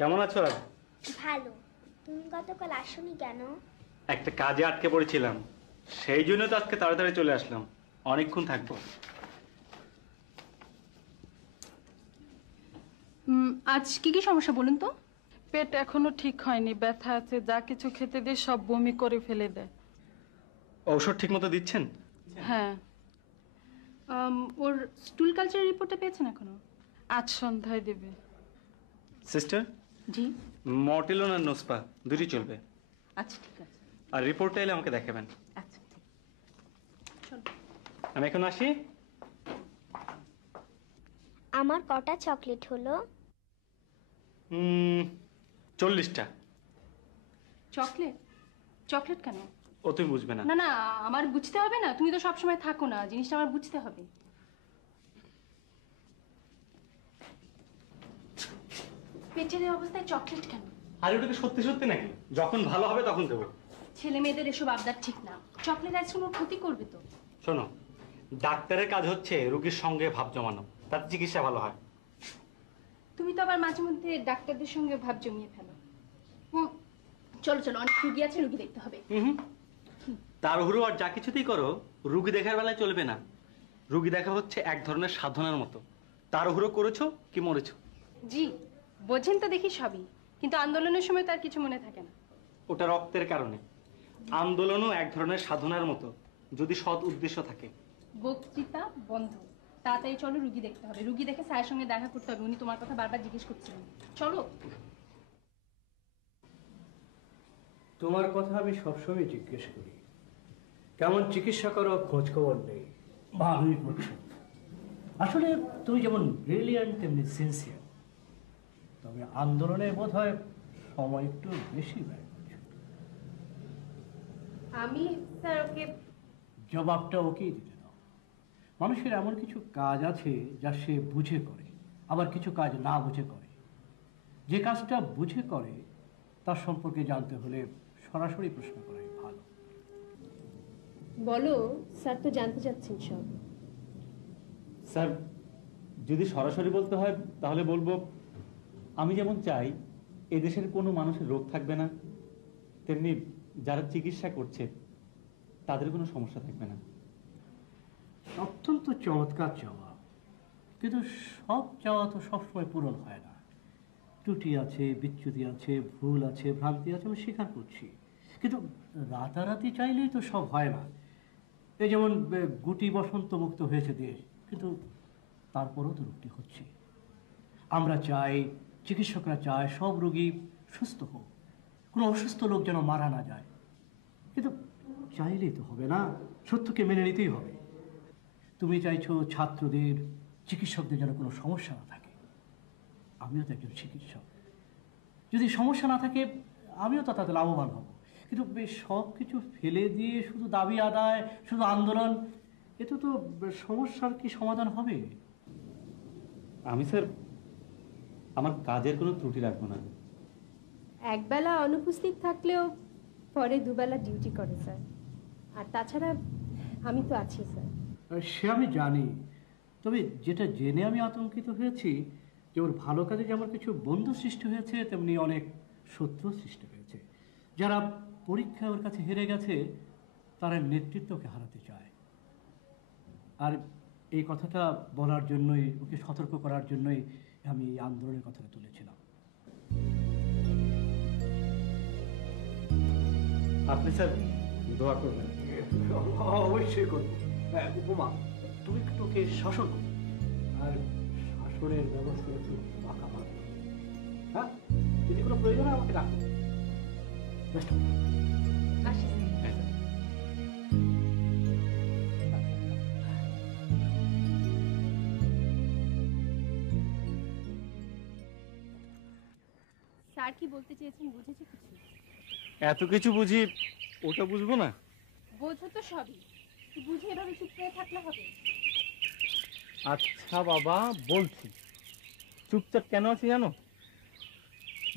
কেমন আছো? ভালো। তুমি গতকাল আসোনি কেন? একটা কাজে আটকে পড়েছিলাম, সেই জন্য তো আজকে তাড়াতাড়ি চলে আসলাম। অনেকক্ষণ থাকবো। আজ কি সমস্যা বলুন তো? পেট এখনো ঠিক হয়নি, ব্যথা আছে, যা কিছু খেতে দিয়ে সব বমি করে ফেলে দেয়। ঔষধ ঠিক মতো দিচ্ছেন? হ্যাঁ। ওর স্টুল কালচার রিপোর্টটা পেয়েছেন এখনো? আজ সন্ধ্যায় দেবে। সিস্টার, জি। মর্টিলন আর নোসপা দুটি চলবে। আচ্ছা ঠিক আছে। আর রিপোর্টটা এলে আমাকে দেখাবেন। আচ্ছা ঠিক। চলো। আমি এখন আসি। আমার কটা চকলেট হলো? 40টা। চকলেট? চকলেট কেন? ও তুমি বুঝবে না। না না, আমার বুঝতে হবে না, তুমি তো সবসময় থাকো না, জিনিসটা আমার বুঝতে হবে। পেটের এই অবস্থায় চকলেট কেন? আর ওটা কি সত্যি সত্যি নাকি? যখন ভালো হবে তখন দেবো। ছেলে মেয়েদের এসব আবদার ঠিক না। চকলেট আইসক্রিম ওর ক্ষতি করবে তো। শোনো, ডাক্তারের কাজ হচ্ছে রোগীর সঙ্গে ভাব জমানো, তাতে চিকিৎসা ভালো হয়। তুমি তো আবার মাঝে মধ্যে ডাক্তারদের সঙ্গে ভাব জমিয়ে ফেলো। চলো চলো, অনেক রুগী আছে, রুগী দেখতে হবে। তাড়াহুড়ো আর যা কিছুতেই করো, রুগী দেখার বেলায় চলবে না। রুগী দেখা হচ্ছে এক ধরনের সাধনার মতো। তাড়াহুড়ো করেছো কি মরেছো। জি, বোঝেন তো দেখি সবই, কিন্তু আন্দোলনের সময় তার কিছু মনে থাকে না। ওটা রক্তের কারণে। আন্দোলনও এক ধরনের সাধনার মতো, যদি সৎ উদ্দেশ্য থাকে। বক্তৃতা বন্ধ, তাড়াতাড়ি চলো, রুগী দেখতে হবে। রুগী দেখে স্যারের সঙ্গে দেখা করতে হবে, উনি তোমার কথা বারবার জিজ্ঞেস করছিলেন। চলো। তোমার কথা আমি সবসময় জিজ্ঞেস করি, কেমন চিকিৎসা করো, খোঁজ খবর নেই। ভালোই করছো। আসলে তুমি যেমন ব্রিলিয়ান্ট তেমনি সিনসিয়ার, তবে আন্দোলনে বোধ হয় সময় একটু বেশি ব্যয় করছো। আমি স্যার ওকে জবাবটা ওকেই দিতে দাও। মানুষের এমন কিছু কাজ আছে যা সে বুঝে করে, আবার কিছু কাজ না বুঝে করে। যে কাজটা বুঝে করে তার সম্পর্কে জানতে হলে সরাসরি প্রশ্ন করাই ভালো। বলো, স্যার তো জানতে চাচ্ছেন সব। স্যার, যদি সরাসরি বলতে হয় তাহলে বলবো, আমি যেমন চাই এদেশের কোনো মানুষের রোগ থাকবে না, তেমনি যারা চিকিৎসা করছে তাদের কোনো সমস্যা থাকবে না। অত্যন্ত চমৎকার চাওয়া, কিন্তু সব চাওয়া তো সবসময় পূরণ হয় না। ত্রুটি আছে, বিচ্যুতি আছে, ভুল আছে, ভ্রান্তি আছে, আমি স্বীকার করছি। কিন্তু রাতারাতি চাইলেই তো সব হয় না। এই যেমন গুটি বসন্ত মুক্ত হয়েছে দেশ, কিন্তু তারপরেও তো রোগটি হচ্ছে। আমরা চাই, চিকিৎসকরা চায় সব রোগী সুস্থ হোক, কোনো অসুস্থ লোক যেন মারা না যায়। কিন্তু চাইলেই তো হবে না, সত্যকে মেনে নিতেই হবে। তুমি চাইছো ছাত্রদের, চিকিৎসকদের যেন কোনো সমস্যা না থাকে। আমিও তো একজন চিকিৎসক, যদি সমস্যা না থাকে আমিও তো তাতে লাভবান হব। কিন্তু সব কিছু ফেলে দিয়ে শুধু দাবি আদায়, শুধু আন্দোলন, এতে তো সমস্যার কি সমাধান হবে? আমি স্যার আমার কাজের কোনো ত্রুটি রাখবো না। একবেলা অনুপস্থিত থাকলেও পরে দুবেলা ডিউটি করে স্যার। আর তাছাড়া আমি তো আছি স্যার। সে আমি জানি, তবে যেটা জেনে আমি আতঙ্কিত হয়েছি যে ওর ভালো কাজে যেমন কিছু বন্ধু সৃষ্টি হয়েছে, তেমনি অনেক শত্রু সৃষ্টি হয়েছে। যারা পরীক্ষায় ওর কাছে হেরে গেছে তারা নেতৃত্বকে হারাতে চায়। আর এই কথাটা বলার জন্যই, ওকে সতর্ক করার জন্যই আমি এই আন্দোলনের কথাটা তুলেছিলাম। আপনি স্যার দোয়া করবেন। অবশ্যই করবো। উপমা, তুমি একটু ওকে শাসন করো, আর শাসনের ব্যবস্থা একটু পাকা পাবে। হ্যাঁ, যদি কোনো প্রয়োজন হয় আমাকে ডাকো। বেস্ট। আসি। স্যার কি বলতে চেয়েছেন বুঝেছি কিছু? এত কিছু বুঝি, ওটা বুঝবো না? বোঝো তো সবই, বুঝে এভাবে চুপ করে থাকলে হবে? আচ্ছা বাবা, বলছি। চুপচাপ কেন আছি জানো?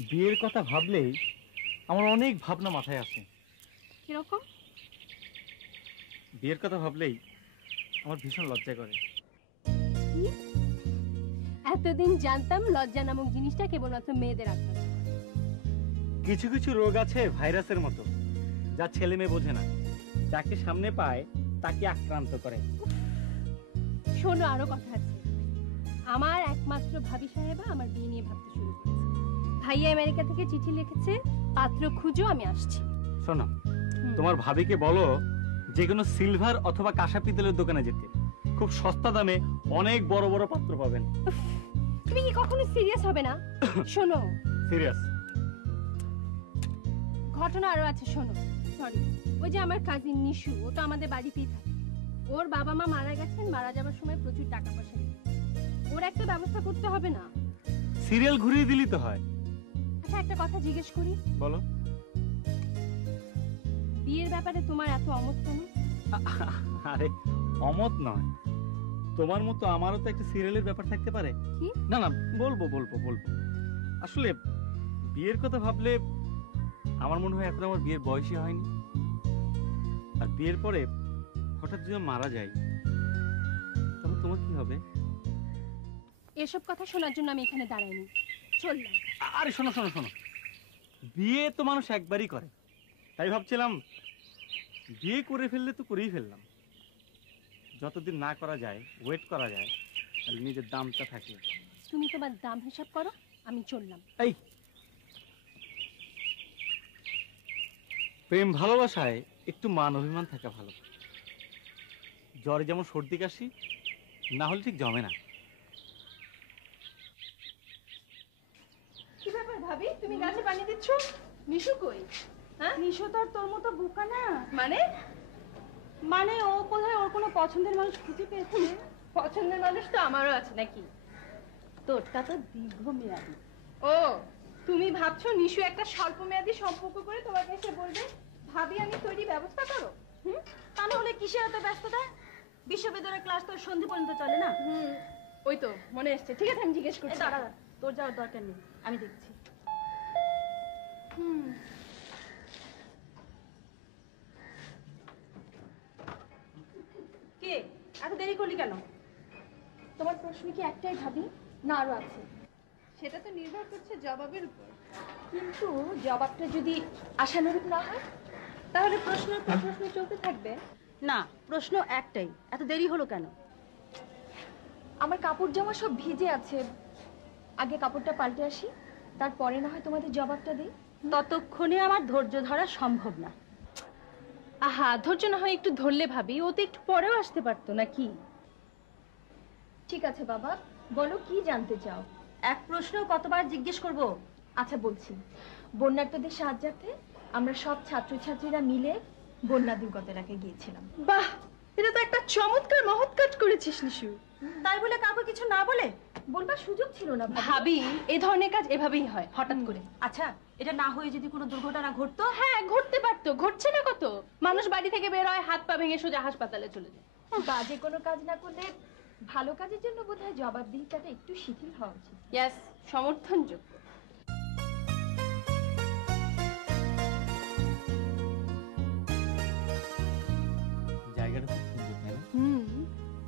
বিয়ের কথা ভাবলেই আমার অনেক ভাবনা মাথায় আসে। কিরকম? বিয়ের কথা ভাবলেই আমার ভীষণ লজ্জা করে। এতদিন জানতাম লজ্জা নামক জিনিসটা কেবলমাত্র মেয়েদের আক্রান্ত। কিছু কিছু রোগ আছে ভাইরাসের মতো, যা ছেলে মেয়ে বোঝে না, যাকে সামনে পায় তাকে আক্রান্ত করে। শোনো, আরো কথা আছে। আমার একমাত্র ভাবি সাহেবা আমার বিয়ে নিয়ে ভাবতে শুরু করেছে। ভাইয়া আমেরিকা থেকে চিঠি লিখেছে, পাত্র খুঁজো, আমি আসছি। শোনো, তোমার ভাবিকে বলো যে কোনো সিলভার অথবা কাঁসা পিতলের দোকানে যেতে, খুব সস্তা দামে অনেক বড় বড় পাত্র পাবেন। তুমি কি কখনো সিরিয়াস হবে না? শোনো, সিরিয়াস। ঘটনা আরো আছে, শোনো। সরি, ওই যে আমার কাজিন নিশু, ও তো আমাদের বাড়িতেই থাকে। ওর বাবা মা মারা গেছেন, মারা যাবার সময় প্রচুর টাকা পয়সা রেখে। ওর একটা ব্যবস্থা করতে হবে না? সিরিয়াল ঘুরিয়ে দিলি তো হয়। আচ্ছা, একটা কথা জিজ্ঞেস করি, বলো। বিয়ের ব্যাপারে তোমার এত অমত কেন? আরে অমত নয়, তোমার মতো আমারও তো একটা সিরিয়ালের ব্যাপার থাকতে পারে। কি? না না, বলবো বলবো বলবো। আসলে বিয়ের কথা ভাবলে আমার মনে হয় এখন আমার বিয়ের বয়সই হয়নি। আর বিয়ের পরে হঠাৎ যদি মারা যায়, তখন তোমার কি হবে? এসব কথা শোনার জন্য আমি এখানে দাঁড়াইনি, চললাম। আরে শোনো শোনো শোনো, বিয়ে তো মানুষ একবারই করে, তাই ভাবছিলাম বিয়ে করে ফেললে তো করেই ফেললাম। যতদিন না করা যায়, ওয়েট করা যায়, তাহলে নিজের দামটা থাকে। তুমি তোমার দাম হিসাব করো, আমি চললাম। এই প্রেম ভালোবাসায় একটু মান অভিমান থাকা ভালো। জ্বরে যেমন সর্দি কাশি না হলে ঠিক জমে না। কি ব্যাপার ভাবি, তুমি গাছে পানি দিচ্ছ? নিশু কই? হ্যাঁ, নিশো তো আর তোর মতো বোকা না। মানে? মানে ও কোথায় ওর কোনো পছন্দের মানুষ খুঁজে পেয়েছে। পছন্দের মানুষ তো আমারও আছে নাকি? তোরটা তো দীর্ঘমেয়াদী। ও, তুমি ভাবছো নিশু একটা স্বল্পমেয়াদী সম্পর্ক করে তোমাকে এসে বলবে ভাবি আমি তৈরি ব্যবস্থা করো? তা না হলে কিসের এত ব্যস্ততা? বিশ্ববিদ্যালয়ের ক্লাস তোর সন্ধি পর্যন্ত চলে না। ওই তো মনে এসছে। ঠিক আছে, আমি জিজ্ঞেস করছি। দাঁড়া, তোর যাওয়ার দরকার নেই, আমি দেখছি। কে এত দেরি করলি কেন? তোমার প্রশ্ন কি একটাই ভাবি, না আরো আছে? সেটা তো নির্ভর করছে জবাবের উপর। কিন্তু জবাবটা যদি আশানুরূপ না হয়, তাহলে প্রশ্নের পর প্রশ্ন চলতে থাকবে। না, প্রশ্ন একটাই, এত দেরি হলো কেন? আমার কাপড় জামা সব ভিজে আছে, আগে কাপড়টা পাল্টে আসি, তারপরে না হয় তোমাদের জবাবটা দিই। ততক্ষণে আমার ধৈর্য ধরা সম্ভব না। আহা, ধৈর্য না হয় একটু ধরলে ভাবি, ও তো একটু পরেও আসতে পারতো নাকি? ঠিক আছে বাবা, বলো কি জানতে চাও? এক প্রশ্ন কতবার জিজ্ঞেস করব? আচ্ছা বলছি, বন্যার্তদের সাহায্যার্থে আমরা সব ছাত্রছাত্রীরা মিলে বন্যা দুর্গত এলাকায় গিয়েছিলাম। বাহ, এটা তো একটা চমৎকার মহৎ কাজ করেছিস নিশু। তাই বলে কাউকে কিছু না বলে বলবার সুযোগ ছিল না ভাবি। ভাবি, এই ধরনের কাজ এভাবেই হয়, হঠাৎ করে। আচ্ছা, এটা না হয়ে যদি কোনো দুর্ঘটনা ঘটতো? হ্যাঁ, ঘটতে পারতো, ঘটছে না কত। মানুষ বাড়ি থেকে বের হয়, হাত পা ভেঙে সোজা হাসপাতালে চলে যায়। বাজে কোনো কাজ না করলে ভালো কাজের জন্য বোধহয় জবাবদিহিতাটা একটু শিথিল হওয়া উচিত। ইয়াস, সমর্থনযোগ্য। জায়গাটা খুব সুন্দর, তাই না?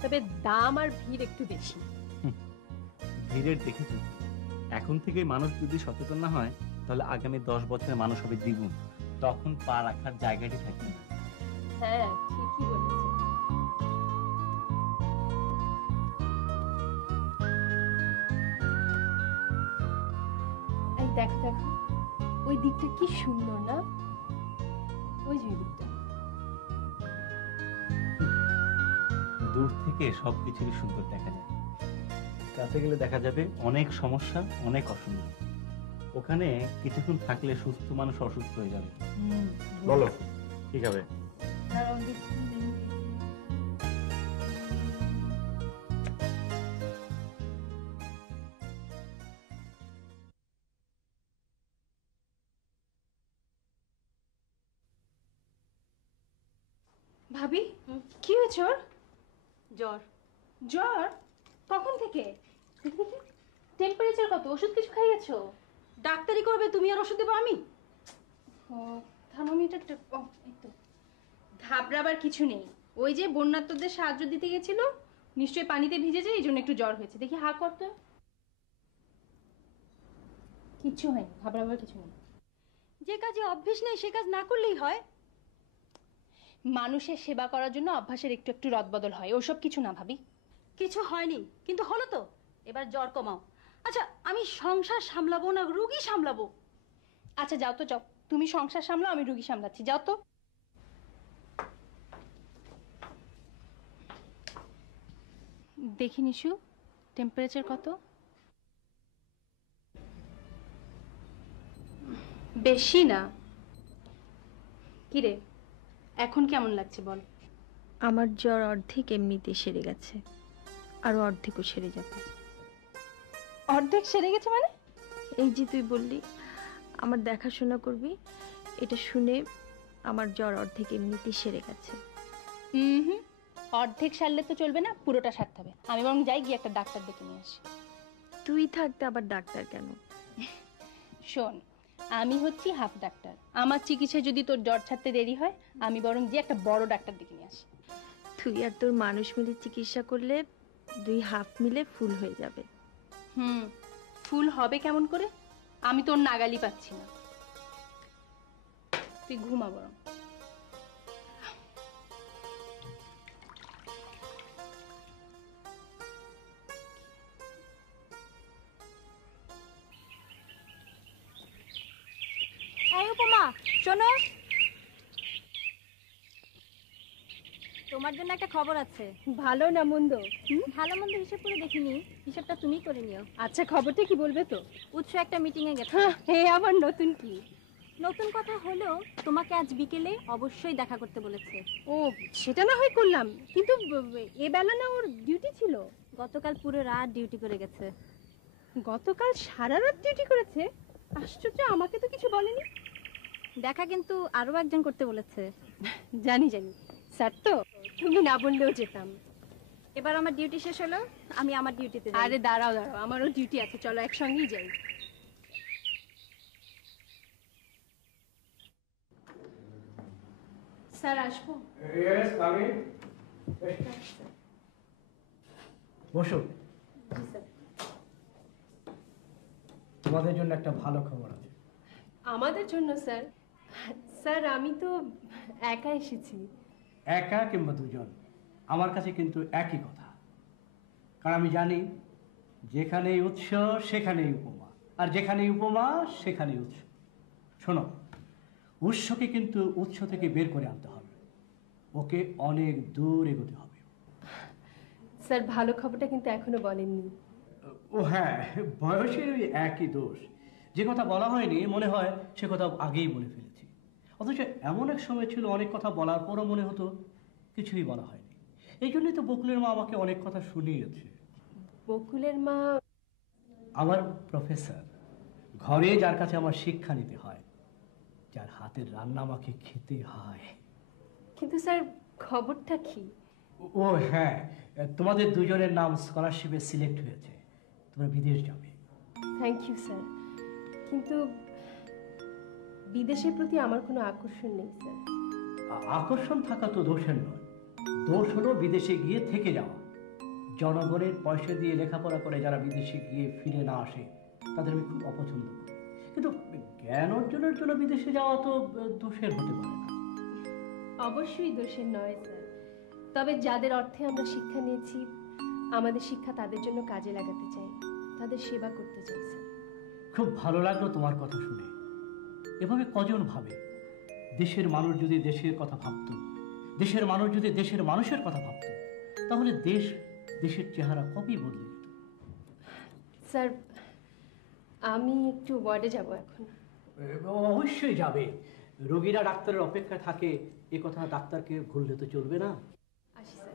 তবে দাম আর ভিড় একটু বেশি। ভিড়ের দেখেছো, এখন থেকে মানুষ যদি সচেতন না হয়, তাহলে আগামী 10 বছরে মানুষ হবে দ্বিগুণ। তখন পা রাখার জায়গাটি থাকবে না। হ্যাঁ, ঠিকই বলেছে। এই দেখো দেখো, ওই দিকটা কি সুন্দর না? ওই যে ওই দিকটা। দূর থেকে সবকিছুই সুন্দর দেখা যায়, কাছে গেলে দেখা যাবে অনেক সমস্যা, অনেক অসুবিধা। ওখানে কিছুক্ষণ থাকলে সুস্থ মানুষ অসুস্থ হয়ে যাবে। বলো ঠিক হবে? ভাবি, কি হয়েছে ওর? জ্বর। জ্বর? কখন থেকে? টেম্পারেচার কত? ওষুধ কিছু খাইয়েছো? ডাক্তারি করবে তুমি আর ওষুধ দেবো আমি? ও, থার্মোমিটারটা, ও এই তো। ঘাবড়াবার কিছু নেই, ওই যে বন্যার্তদের সাহায্য দিতে গেছিল, নিশ্চয়ই পানিতে ভিজে যায়, এই জন্য একটু জ্বর হয়েছে। দেখি হা করতো। কিচ্ছু হয়নি, ঘাবড়াবার কিছু নেই। যে কাজে অভ্যেস নেই সে কাজ না করলেই হয়। মানুষের সেবা করার জন্য অভ্যাসের একটু একটু রদবদল হয়, ওসব কিছু না ভাবি। কিছু হয়নি কিন্তু হলো তো, এবার জ্বর কমাও। আচ্ছা আমি সংসার সামলাবো না রুগী সামলাবো? আচ্ছা যাও তো যাও, তুমি সংসার সামলাও, আমি রুগী সামলাচ্ছি, যাও তো। দেখি নিশু, টেম্পারেচার কত? বেশি না। কিরে, এখন কেমন লাগছে বল? আমার জ্বর অর্ধেক এমনিতে সেরে গেছে, আরো অর্ধেকও সেরে যাবে। অর্ধেক সেরে গেছে মানে? এই যে তুই বললি আমার দেখাশোনা করবি, এটা শুনে আমার জ্বর অর্ধেক এমনিতে সেরে গেছে। হুম, অর্ধেক সারলে তো চলবে না, পুরোটা সারতে হবে। আমি বরং যাই গিয়ে একটা ডাক্তার ডেকে নিয়ে আসি। তুই থাকতে আবার ডাক্তার কেন? শোন, আমি হচ্ছি হাফ ডাক্তার, আমার চিকিৎসা যদি তোর জ্বর ছাড়তে দেরি হয়, আমি বরং যে একটা বড় ডাক্তার ডেকে নিয়ে আসি। তুই আর তোর মানুষ মিলে চিকিৎসা করলে দুই হাফ মিলে ফুল হয়ে যাবে। ফুল হবে কেমন করে? আমি তোর নাগালি পাচ্ছি না। তুই ঘুমা বরং। এই উপমা, শোনো, তোমার জন্য একটা খবর আছে। ভালো না মন্দ? ভালো মন্দ হিসেব করে দেখিনি, হিসেবটা তুমি করে নিও। আচ্ছা খবরটা কি বলবে তো? উৎস একটা মিটিং এ গেছে। হে আবার নতুন কি? নতুন কথা হলো তোমাকে আজ বিকেলে অবশ্যই দেখা করতে বলেছে। ও সেটা না হয় করলাম, কিন্তু এ বেলা না ওর ডিউটি ছিল। গতকাল পুরো রাত ডিউটি করে গেছে। গতকাল সারা রাত ডিউটি করেছে? আশ্চর্য, আমাকে তো কিছু বলেনি। দেখা কিন্তু আরো একজন করতে বলেছে। জানি জানি, স্যার তো, তুমি না বললেও যেতাম। এবার আমার ডিউটি শেষ হলো, আমি আমার ডিউটিতে যাই। আরে দাঁড়াও দাঁড়াও, আমারও ডিউটি আছে, চলো একসঙ্গেই যাই। স্যার আসবো? বসো। তোমাদের জন্য একটা ভালো খবর আছে। আমাদের জন্য স্যার? স্যার আমি তো একা এসেছি। একা কিংবা দুজন, আমার কাছে কিন্তু একই কথা। কারণ আমি জানি যেখানেই উৎস সেখানেই উপমা, আর যেখানেই উপমা সেখানেই উৎস। শোনো, উৎসকে কিন্তু উৎস থেকে বের করে আনতে হবে, ওকে অনেক দূর এগোতে হবে। স্যার ভালো খবরটা কিন্তু এখনো বলেননি। ও হ্যাঁ, বয়সের ওই একই দোষ, যে কথা বলা হয়নি মনে হয় সে কথা আগেই বলে ফেলেছি। অথচ এমন এক সময় ছিল অনেক কথা বলার পরও মনে হতো কিছুই বলা হয়নি। এই জন্যই তো বকুলের মা আমাকে অনেক কথা শুনিয়েছে। বকুলের মা? আমার প্রফেসর, ঘরে যার কাছে আমার শিক্ষা নিতে হয়, যার হাতের রান্না আমাকে খেতে হয়। কিন্তু স্যার খবরটা কি? ও হ্যাঁ, তোমাদের দুজনের নাম স্কলারশিপে সিলেক্ট হয়েছে, তোমরা বিদেশ যাবে। থ্যাংক ইউ স্যার, কিন্তু বিদেশের প্রতি আমার কোনো আকর্ষণ নেই স্যার। আকর্ষণ থাকা তো দোষের নয়, দোষ হলো বিদেশে গিয়ে থেকে যাওয়া। জনগণের পয়সা দিয়ে লেখাপড়া করে যারা বিদেশে গিয়ে ফিরে না আসে তাদের আমি খুব অপছন্দ করি। কিন্তু জ্ঞান অর্জনের জন্য বিদেশে যাওয়া তো দোষের হতে পারে না। অবশ্যই দোষের নয় স্যার, তবে যাদের অর্থে আমরা শিক্ষা নিয়েছি, আমাদের শিক্ষা তাদের জন্য কাজে লাগাতে চাই, তাদের সেবা করতে চাই স্যার। খুব ভালো লাগলো তোমার কথা শুনে। এভাবে কজন ভাবে? দেশের মানুষ যদি দেশের কথা ভাবত, দেশের মানুষ যদি দেশের মানুষের কথা ভাবত, তাহলে দেশের চেহারা কবেই বদলে যেত। স্যার আমি একটু ওয়ার্ডে যাব এখন। অবশ্যই যাবে, রোগীরা ডাক্তারের অপেক্ষা থাকে, এ কথা ডাক্তারকে ভুললে তো চলবে না। আসি স্যার।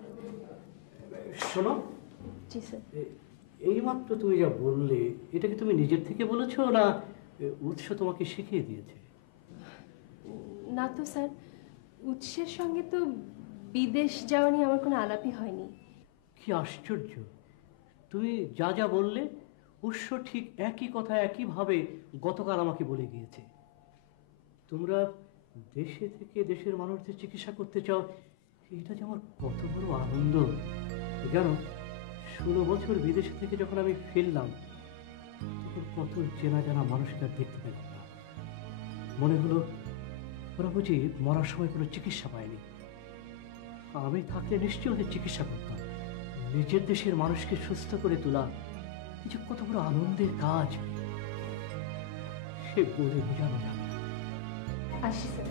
শোনো, জি স্যার। এইমাত্র তুমি যা বললে, এটা কি তুমি নিজের থেকে বলেছো না উৎস তোমাকে শিখিয়ে দিয়েছে? না তো স্যার, উৎসের সঙ্গে তো বিদেশ যাওয়া নিয়ে আমার কোনো আলাপই হয়নি। কি আশ্চর্য, তুমি যা যা বললে উৎস ঠিক একই কথা একইভাবে গতকাল আমাকে বলে গিয়েছে। তোমরা দেশে থেকে দেশের মানুষদের চিকিৎসা করতে চাও, এটা যে আমার কত বড় আনন্দ জানো। 16 বছর বিদেশে থেকে যখন আমি ফিরলাম, তখন কত চেনা জানা মানুষকে আর দেখতে পেলাম না। মনে হলো ওরা বুঝি মরার সময় কোনো চিকিৎসা পায়নি। আমি থাকলে নিশ্চয়ই ওদের চিকিৎসা করতাম। নিজের দেশের মানুষকে সুস্থ করে তোলা যে কত বড় আনন্দের কাজ সে বলে বোঝানো যাবে না। আসি স্যার।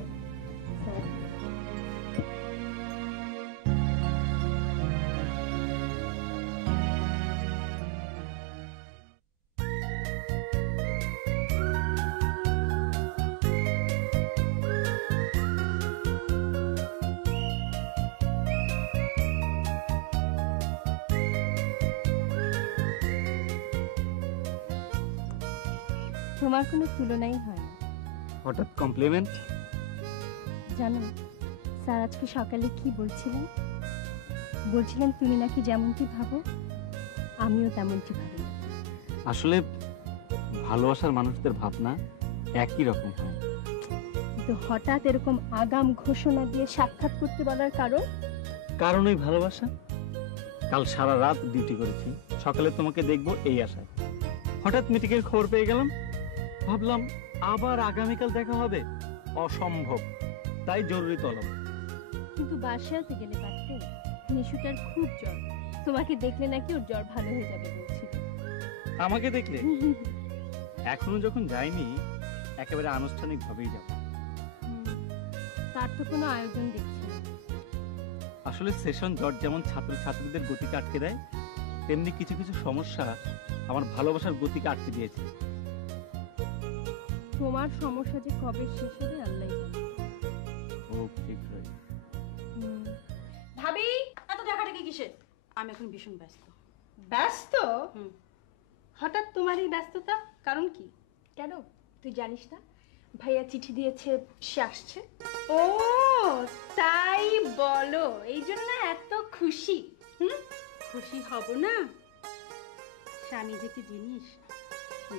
তোমার কোনো তুলনাই হয় না। হঠাৎ কমপ্লিমেন্ট? জানো স্যার আজকে সকালে কি বলছিলেন? বলছিলেন তুমি নাকি যেমনটি ভাবো আমিও তেমনটি ভাবি। আসলে ভালোবাসার মানুষদের ভাবনা একই রকম হয়। কিন্তু হঠাৎ এরকম আগাম ঘোষণা দিয়ে সাক্ষাৎ করতে বলার কারণ ওই ভালোবাসা। কাল সারা রাত ডিউটি করেছি, সকালে তোমাকে দেখবো এই আশায়। হঠাৎ মিটিংয়ের খবর পেয়ে গেলাম, ভাবলাম আবার আগামীকাল দেখা হবে। অসম্ভব, তাই জরুরি তলব। কিন্তু বাসায় তো গেলে পারতে। নিশুটার খুব জ্বর, তোমাকে দেখলে নাকি ওর জ্বর ভালো হয়ে যাবে বলছিল। আমাকে দেখলে? এখনো যখন যাইনি, একেবারে আনুষ্ঠানিক ভাবেই যাব। তার তো কোনো আয়োজন দেখছি না। আসলে সেশন জট যেমন ছাত্রছাত্রীদের গতিকে আটকে দেয়, তেমনি কিছু কিছু সমস্যা আমার ভালোবাসার গতিকে আটকে দিয়েছে। তোমার সমস্যা যে কবে শেষ হবে আল্লাহ জানে। ও ঠিক রয়েছে। ভাবি এত টাকাটাকি কিসের? আমি এখন ভীষণ ব্যস্ত। ব্যস্ত? হঠাৎ তোমার এই ব্যস্ততা কারণ কি? কেন তুই জানিস না ভাইয়া চিঠি দিয়েছে, সে আসছে। ও তাই বলো, এই জন্য এত খুশি? খুশি হব না? স্বামী যে কি জিনিস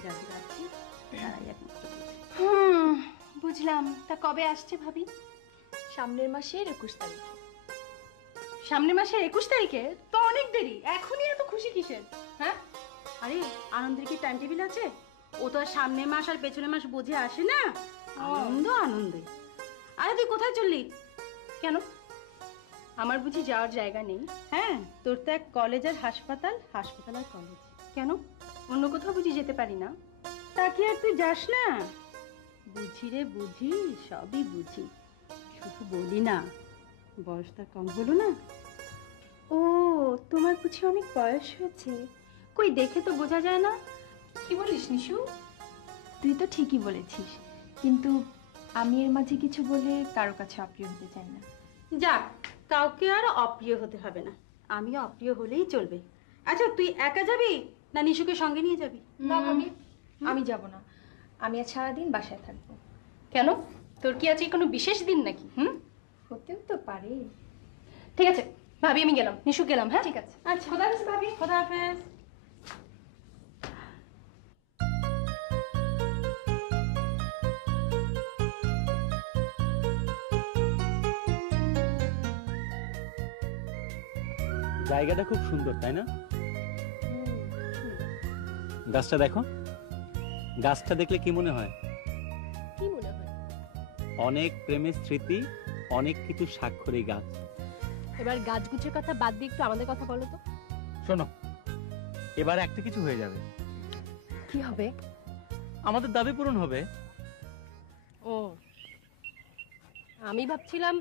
যাদের আছে তারাই একমাত্র বোঝে। বুঝলাম। তা কবে আসছে ভাবি? সামনের মাসের 21 তারিখে। সামনের মাসের 21 তারিখে? তো অনেক দেরি, এখনই এত খুশি কিসের? হ্যাঁ আরে আনন্দের কি টাইম টেবিল আছে? ও তো আর সামনের মাস আর পেছনের মাস বুঝে আসে না। আনন্দ আনন্দে। আরে তুই কোথায় চললি? কেন? আমার বুঝি যাওয়ার জায়গা নেই? হ্যাঁ, তোর তো এক কলেজ আর হাসপাতাল, হাসপাতাল আর কলেজ। কেন অন্য কোথাও বুঝি যেতে পারি না? তা কি আর তুই যাস না? বুঝি রে বুঝি, সবই বুঝি, শুধু বলি না। বয়সটা কম হলো না? ও তোমার বুঝি অনেক বয়স হয়েছে? কই দেখে তো বোঝা যায় না। কি বলিস নিশু? তুই তো ঠিকই বলেছিস, কিন্তু আমি এর মাঝে কিছু বলে কারো কাছে অপ্রিয় হতে চাই না। যাক, কাউকে আর অপ্রিয় হতে হবে না, আমি অপ্রিয় হলেই চলবে। আচ্ছা তুই একা যাবি না নিশুকে সঙ্গে নিয়ে যাবি? না ভাবি, আমি যাব না। আমি আজ সারাদিন বাসায় থাকবো। কেন, তোর কি আজকে কোনো বিশেষ দিন নাকি? হতেও তো পারে। ঠিক আছে ভাবি, আমি গেলাম, নিশু গেলাম। হ্যাঁ ঠিক আছে। আচ্ছা খোদা হাফেজ ভাবি। খোদা হাফেজ। জায়গাটা খুব সুন্দর, তাই না? গাছটা দেখো, গাছটা দেখলে কি মনে হয়? কি মনে হয়? অনেক প্রেমের স্মৃতি, অনেক কিছু স্বাক্ষরী গাছ। এবার গাছগুছের কথা বাদ দিয়ে একটু আমাদের কথা বলো তো। শোনো, এবার একটা কিছু হয়ে যাবে। কি হবে? আমাদের দাবি পূরণ হবে। ও, আমি ভাবছিলাম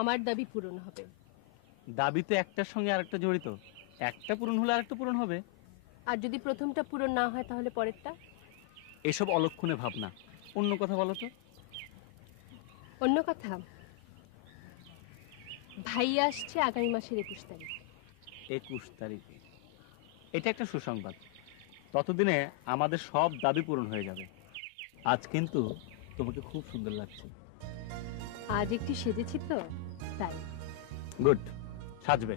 আমার দাবি পূরণ হবে। দাবি তো একটার সঙ্গে আরেকটা জড়িত, একটা পূরণ হলে আরেকটা পূরণ হবে। আর যদি প্রথমটা পূরণ না হয় তাহলে পরেরটা? এসব অলক্ষণে ভাবনা, অন্য কথা বলো তো। অন্য কথা, ভাইয়া আসছে আগামী মাসের 21 তারিখ। 21 তারিখে? এটা একটা সুসংবাদ। ততদিনে আমাদের সব দাবি পূরণ হয়ে যাবে। আজ কিন্তু তোমাকে খুব সুন্দর লাগছে। আজ একটু সেজেছি তো তাই। গুড, সাজবে,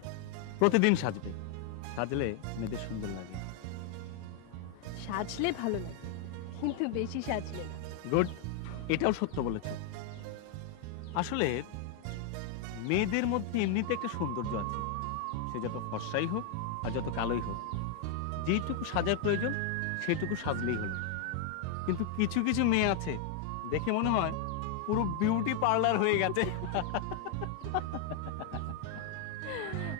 প্রতিদিন সাজবে। সাজলে মেয়েদের সুন্দর লাগে। সাজলে ভালো লাগে, কিন্তু বেশি সাজলে না। গুড, এটাও সত্য বলেছ। আসলে মেয়েদের মধ্যে এমনিতে একটা সৌন্দর্য আছে, সে যত ফর্সাই হোক আর যত কালোই হোক, যেটুকু সাজার প্রয়োজন সেটুকু সাজলেই হলো। কিন্তু কিছু কিছু মেয়ে আছে দেখে মনে হয় পুরো বিউটি পার্লার হয়ে গেছে।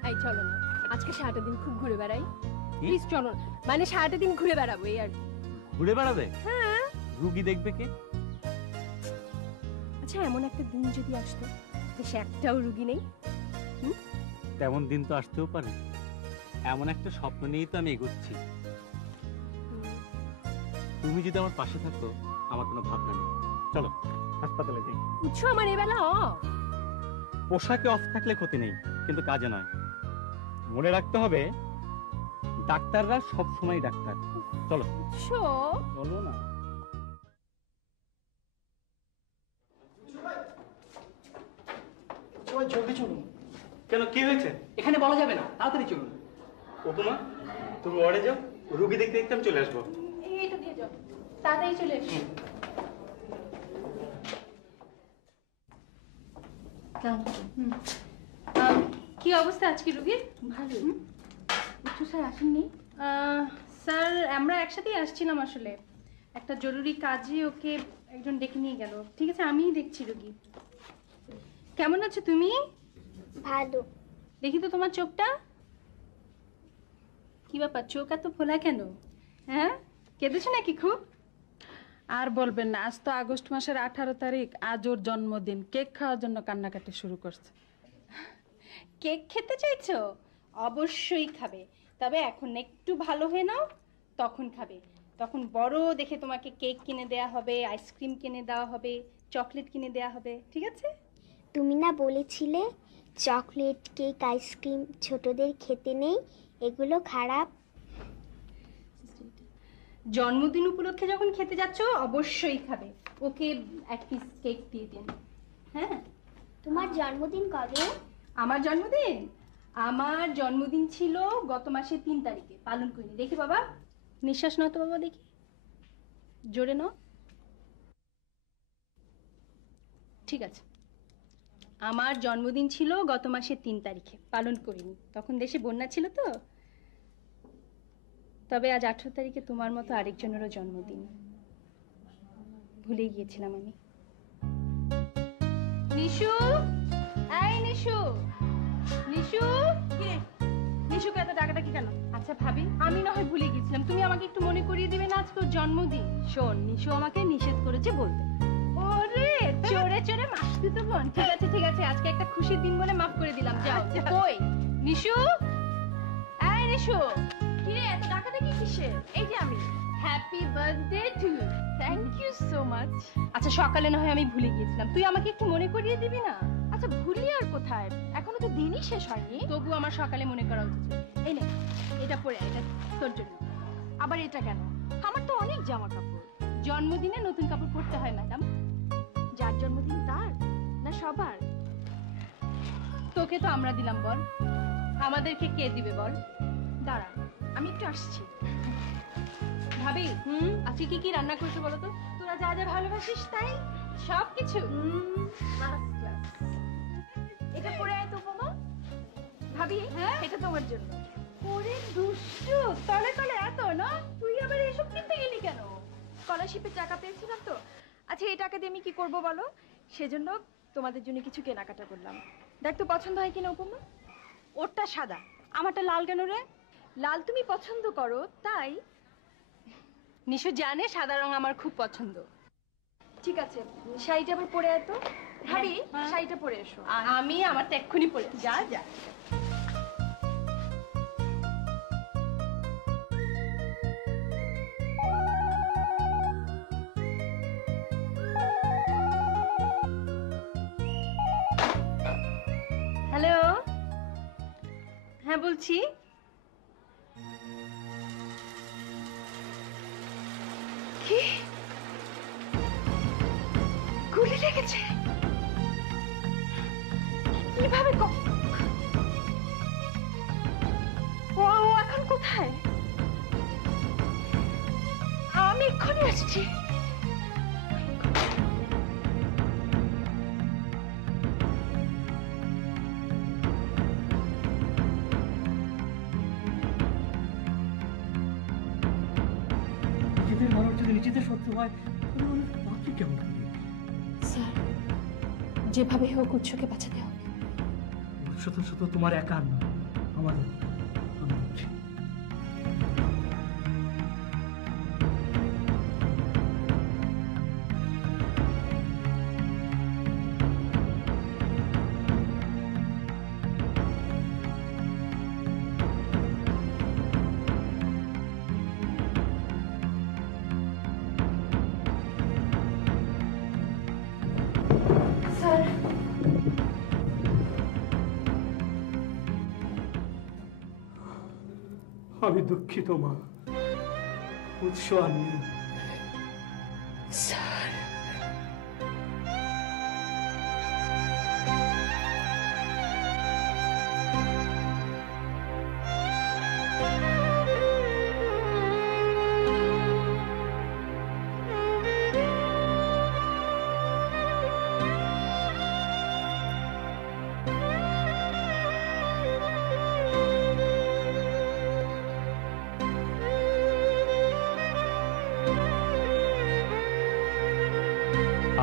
এই চলো না, আজকে সারাটা দিন খুব ঘুরে বেড়াই। কি? প্লিজ চলো না, মানে সারাটা দিন ঘুরে বেড়াবো এই আর কি। ঘুরে বেড়াবে? হ্যাঁ। রুগী দেখবে কে? আচ্ছা, এমন একটা দিন যদি আসতো দেশে একটাও রুগী নেই। তেমন দিন তো আসতেও পারে। এমন একটা স্বপ্ন নিয়েই তো আমি এগোচ্ছি। তুমি যদি আমার পাশে থাকো, আমার কোনো ভাবনা নেই। চলো হাসপাতালে যাই। বুঝছো, আমার এবেলা পোশাকে অফ থাকলে ক্ষতি নেই, কিন্তু কাজে নয়। মনে রাখতে হবে ডাক্তাররা সব সময় ডাক্তার। চলো বুঝছো। চলো না। সবাই জলদি চলুন। কেন, কি হয়েছে? এখানে বলা যাবে না, তাড়াতাড়ি চলুন। উপমা, তুমি ওয়ার্ডে যাও, রুগী দেখতে দেখতে আমি চলে আসবো। এইটা দিয়ে যাও, তাড়াতাড়ি চলে এসো। কি অবস্থা আজকে রুগীর? ভালো। বুঝছো স্যার আসেননি? স্যার আমরা একসাথেই আসছিলাম আসলে, একটা জরুরি কাজে ওকে একজন ডেকে নিয়ে গেল। ঠিক আছে, আমিই দেখছি রুগী। কেমন আছো তুমি? ভালো। দেখি তো তোমার চোখটা। কি ব্যাপার, চোখ এত ফোলা কেন? হ্যাঁ, কেঁদেছো নাকি খুব? আর বলবেন না, আজ তো আগস্ট মাসের 18 তারিখ, আজ ওর জন্মদিন। কেক খাওয়ার জন্য কান্নাকাটি শুরু করছে। কেক খেতে চাইছো? অবশ্যই খাবে, তবে এখন একটু ভালো হয়ে নাও, তখন খাবে। তখন বড় দেখে তোমাকে কেক কিনে দেয়া হবে, আইসক্রিম কিনে দেওয়া হবে, চকলেট কিনে দেয়া হবে, ঠিক আছে? তুমি না বলেছিলে চকলেট, কেক, আইসক্রিম ছোটদের খেতে নেই, এগুলো খারাপ। জন্মদিন উপলক্ষে যখন খেতে যাচ্ছ অবশ্যই খাবে। ওকে এক পিস কেক দিয়ে দিন। হ্যাঁ। তোমার জন্মদিন কবে? আমার জন্মদিন? আমার জন্মদিন ছিল গত মাসের 3 তারিখে, পালন করিনি। দেখি বাবা, নিঃশ্বাস নাও তো বাবা, দেখি জোরে নাও। ঠিক আছে, আমার জন্মদিন ছিল গত মাসের 3 তারিখে, পালন করিনি, তখন দেশে বন্যা ছিল তো। তবে আজ 18 তারিখে তোমার মতো আরেকজনেরও জন্মদিন, ভুলে গিয়েছিলাম আমি। নিশু, এই নিশু, নিশু। কে? নিশুকে এত ডাকাডাকি কেন? আচ্ছা ভাবি, আমি না হয় ভুলে গেছিলাম, তুমি আমাকে একটু মনে করিয়ে দিবে না আজকে ওর জন্মদিন? শোন, নিশু আমাকে নিষেধ করেছে বলতে। ওরে চোরে চোরে মাসি তো বোন। ঠিক আছে ঠিক আছে, আজকে একটা খুশির দিন বলে মাফ করে দিলাম। যাও। কই নিশু? এই নিশু। কি রে, এত ডাকাডাকি কিসের? এই যে আমি। Happy birthday to you. Thank you so much. আচ্ছা সকালে না হয় আমি ভুলে গিয়েছিলাম, তুই আমাকে একটু মনে করিয়ে দিবি না? আচ্ছা ভুলি আর কোথায়, এখনো তো দিনই শেষ হয়নি। তবু আমার সকালে মনে করা উচিত। এই নে, এটা পরে আয়, এটা তোর জন্য। আবার এটা কেন? আমার তো অনেক জামা কাপড়। জন্মদিনে নতুন কাপড় পরতে হয় ম্যাডাম। যার জন্মদিন তার না সবার? তোকে তো আমরা দিলাম বল, আমাদেরকে কে দিবে বল? দাঁড়া, আমি একটু আসছি। ভাবি, আজকে কি কি রান্না করছো বলো তো? তোরা যা যা ভালোবাসিস তাই। সব কিছু। এটা পরে আয় তো উপমা। ভাবি, হ্যাঁ? এটা তোমার জন্য। ওরে দুষ্টু, তলে তলে এত না, তুই আবার এসব কিনতে গেলি কেন? স্কলারশিপের টাকা পেয়েছিলাম তো। আচ্ছা এই টাকা দিয়ে আমি কি করব বলো? সেজন্য তোমাদের জন্য কিছু কেনাকাটা করলাম। দেখ তো পছন্দ হয় কিনা উপমা। ওরটা সাদা, আমারটা লাল কেন রে? লাল তুমি পছন্দ করো তাই। নিশু জানে সাদা রং আমার খুব পছন্দ। ঠিক আছে, শাড়িটা আবার পরে আয় তো। ভাবি, হ্যাঁ। শাড়িটা পরে এসো। আমি আমার তো এক্ষুনি পরে যা যা। হ্যালো, হ্যাঁ বলছি। কি? গুলি লেগেছে? কিভাবে? ও এখন কোথায়? আমি এক্ষুনি আসছি। হয় তাহলে অনেক বাঁচি কেমন হবে? স্যার, যেভাবে হোক উৎসকে বাঁচাতে হবে। শুধু শুধু তোমার একার না, আমাদের। আমি বলছি স্যার, আমি দুঃখিত মা, উৎস আর নেই। স্যার,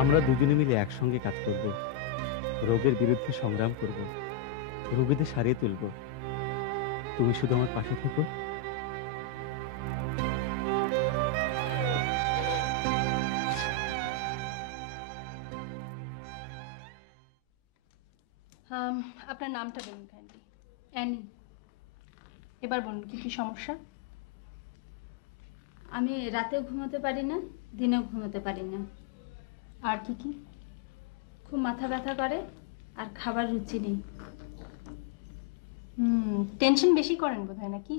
আমরা দুজনে মিলে একসঙ্গে কাজ করব, রোগের বিরুদ্ধে সংগ্রাম করব, রোগীদের সারিয়ে তুলব। তুমি শুধু আমার পাশে থেকো। আপনার নামটা বলুন কাইন্ডলি। অ্যানি। এবার বলুন কি কি সমস্যা? আমি রাতেও ঘুমোতে পারি না, দিনেও ঘুমোতে পারি না। আর কি কি? খুব মাথা ব্যথা করে আর খাবার রুচি নেই। টেনশন বেশি করেন বোধহয় নাকি?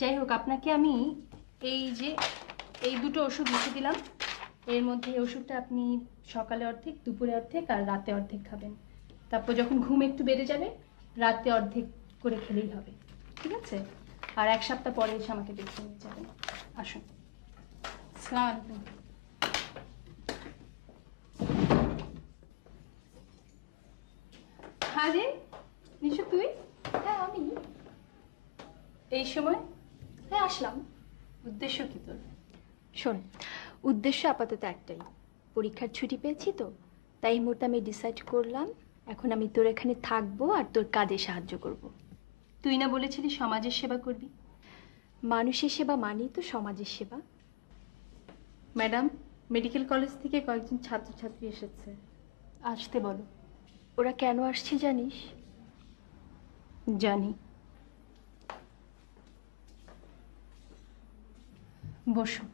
যাই হোক, আপনাকে আমি এই দুটো ওষুধ লিখে দিলাম। এর মধ্যে এই ওষুধটা আপনি সকালে অর্ধেক, দুপুরে অর্ধেক আর রাতে অর্ধেক খাবেন। তারপর যখন ঘুম একটু বেড়ে যাবে, রাতে অর্ধেক করে খেলেই হবে, ঠিক আছে? আর 1 সপ্তাহ পরে এসে আমাকে দেখে নিয়ে যাবেন। আসুন। আসসালামু আলাইকুম। আরে নিশু, তুই? হ্যাঁ, আমি। এই সময়? হ্যাঁ, আসলাম। উদ্দেশ্য কি তোর? শোন, উদ্দেশ্য আপাতত একটাই, পরীক্ষার ছুটি পেয়েছি তো, তাই এই মুহূর্তে আমি ডিসাইড করলাম এখন আমি তোর এখানে থাকবো আর তোর কাজে সাহায্য করব। তুই না বলেছিলি সমাজের সেবা করবি? মানুষের সেবা মানেই তো সমাজের সেবা। ম্যাডাম, মেডিকেল কলেজ থেকে কয়েকজন ছাত্রছাত্রী এসেছে, আসতে বলো। ওরা কেন আসছে জানিস? জানি। বসো।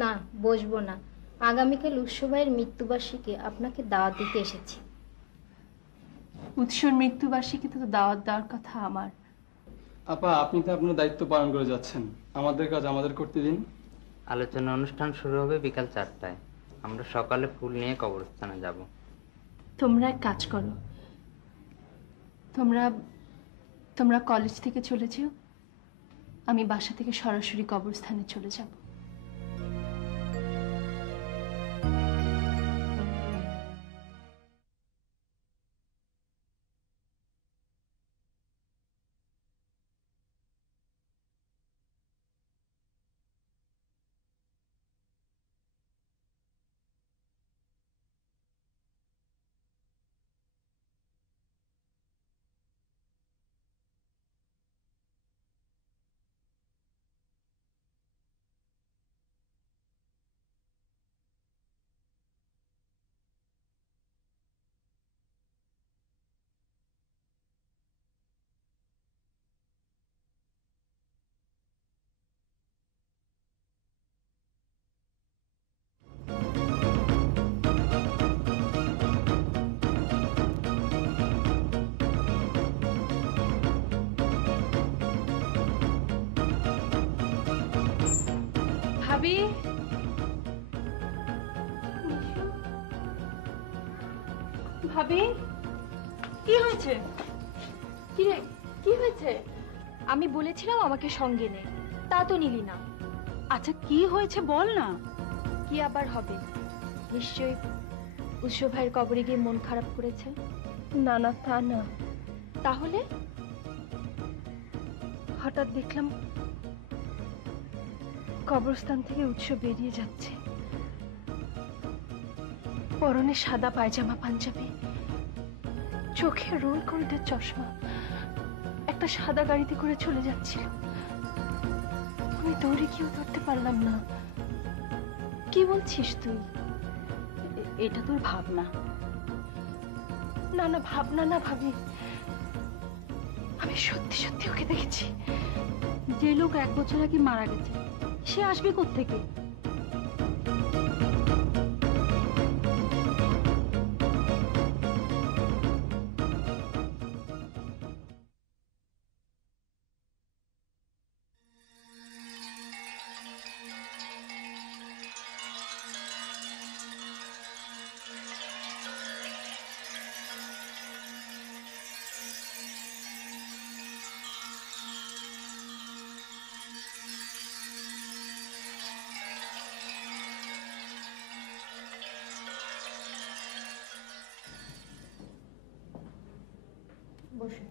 না, বসবো না। আগামীকাল উৎস ভাইয়ের মৃত্যুবার্ষিকী আপনাকে দাওয়াত দিতে এসেছি। উৎসর মৃত্যুবার্ষিকীতে তো দাওয়াত দেওয়ার কথা আমার। আপা, আপনি তো আপনার দায়িত্ব পালন করে যাচ্ছেন, আমাদের কাজ আমাদের করতে দিন। আলোচনা অনুষ্ঠান শুরু হবে বিকাল 4টায়। আমরা সকালে ফুল নিয়ে কবরস্থানে যাব। তোমরা এক কাজ করো, তোমরা কলেজ থেকে চলে যেও, আমি বাসা থেকে সরাসরি কবরস্থানে চলে যাব। ভাবি, ভাবি, কি হয়েছে? কি রে, কি হয়েছে? আমি বলেছিলাম আমাকে সঙ্গে নে, তা তো নিলি না। আচ্ছা, কি হয়েছে বল না। কি আবার হবে? নিশ্চয়ই উৎস ভাইয়ের কবরে গিয়ে মন খারাপ করেছে। না না, তা না। তাহলে? হঠাৎ দেখলাম কবরস্থান থেকে উৎস বেরিয়ে যাচ্ছে, পরনে সাদা পায়জামা পাঞ্জাবি, চোখে রোল গোল্ডের চশমা, একটা সাদা গাড়িতে করে চলে যাচ্ছিল। আমি দৌড়ে গিয়েও ধরতে পারলাম না। কি বলছিস তুই? এটা তোর ভাবনা। না না, ভাবনা না ভাবি, আমি সত্যি সত্যি ওকে দেখেছি। যে লোক 1 বছর আগে মারা গেছে সে আসবে কোত্থেকে? বসে।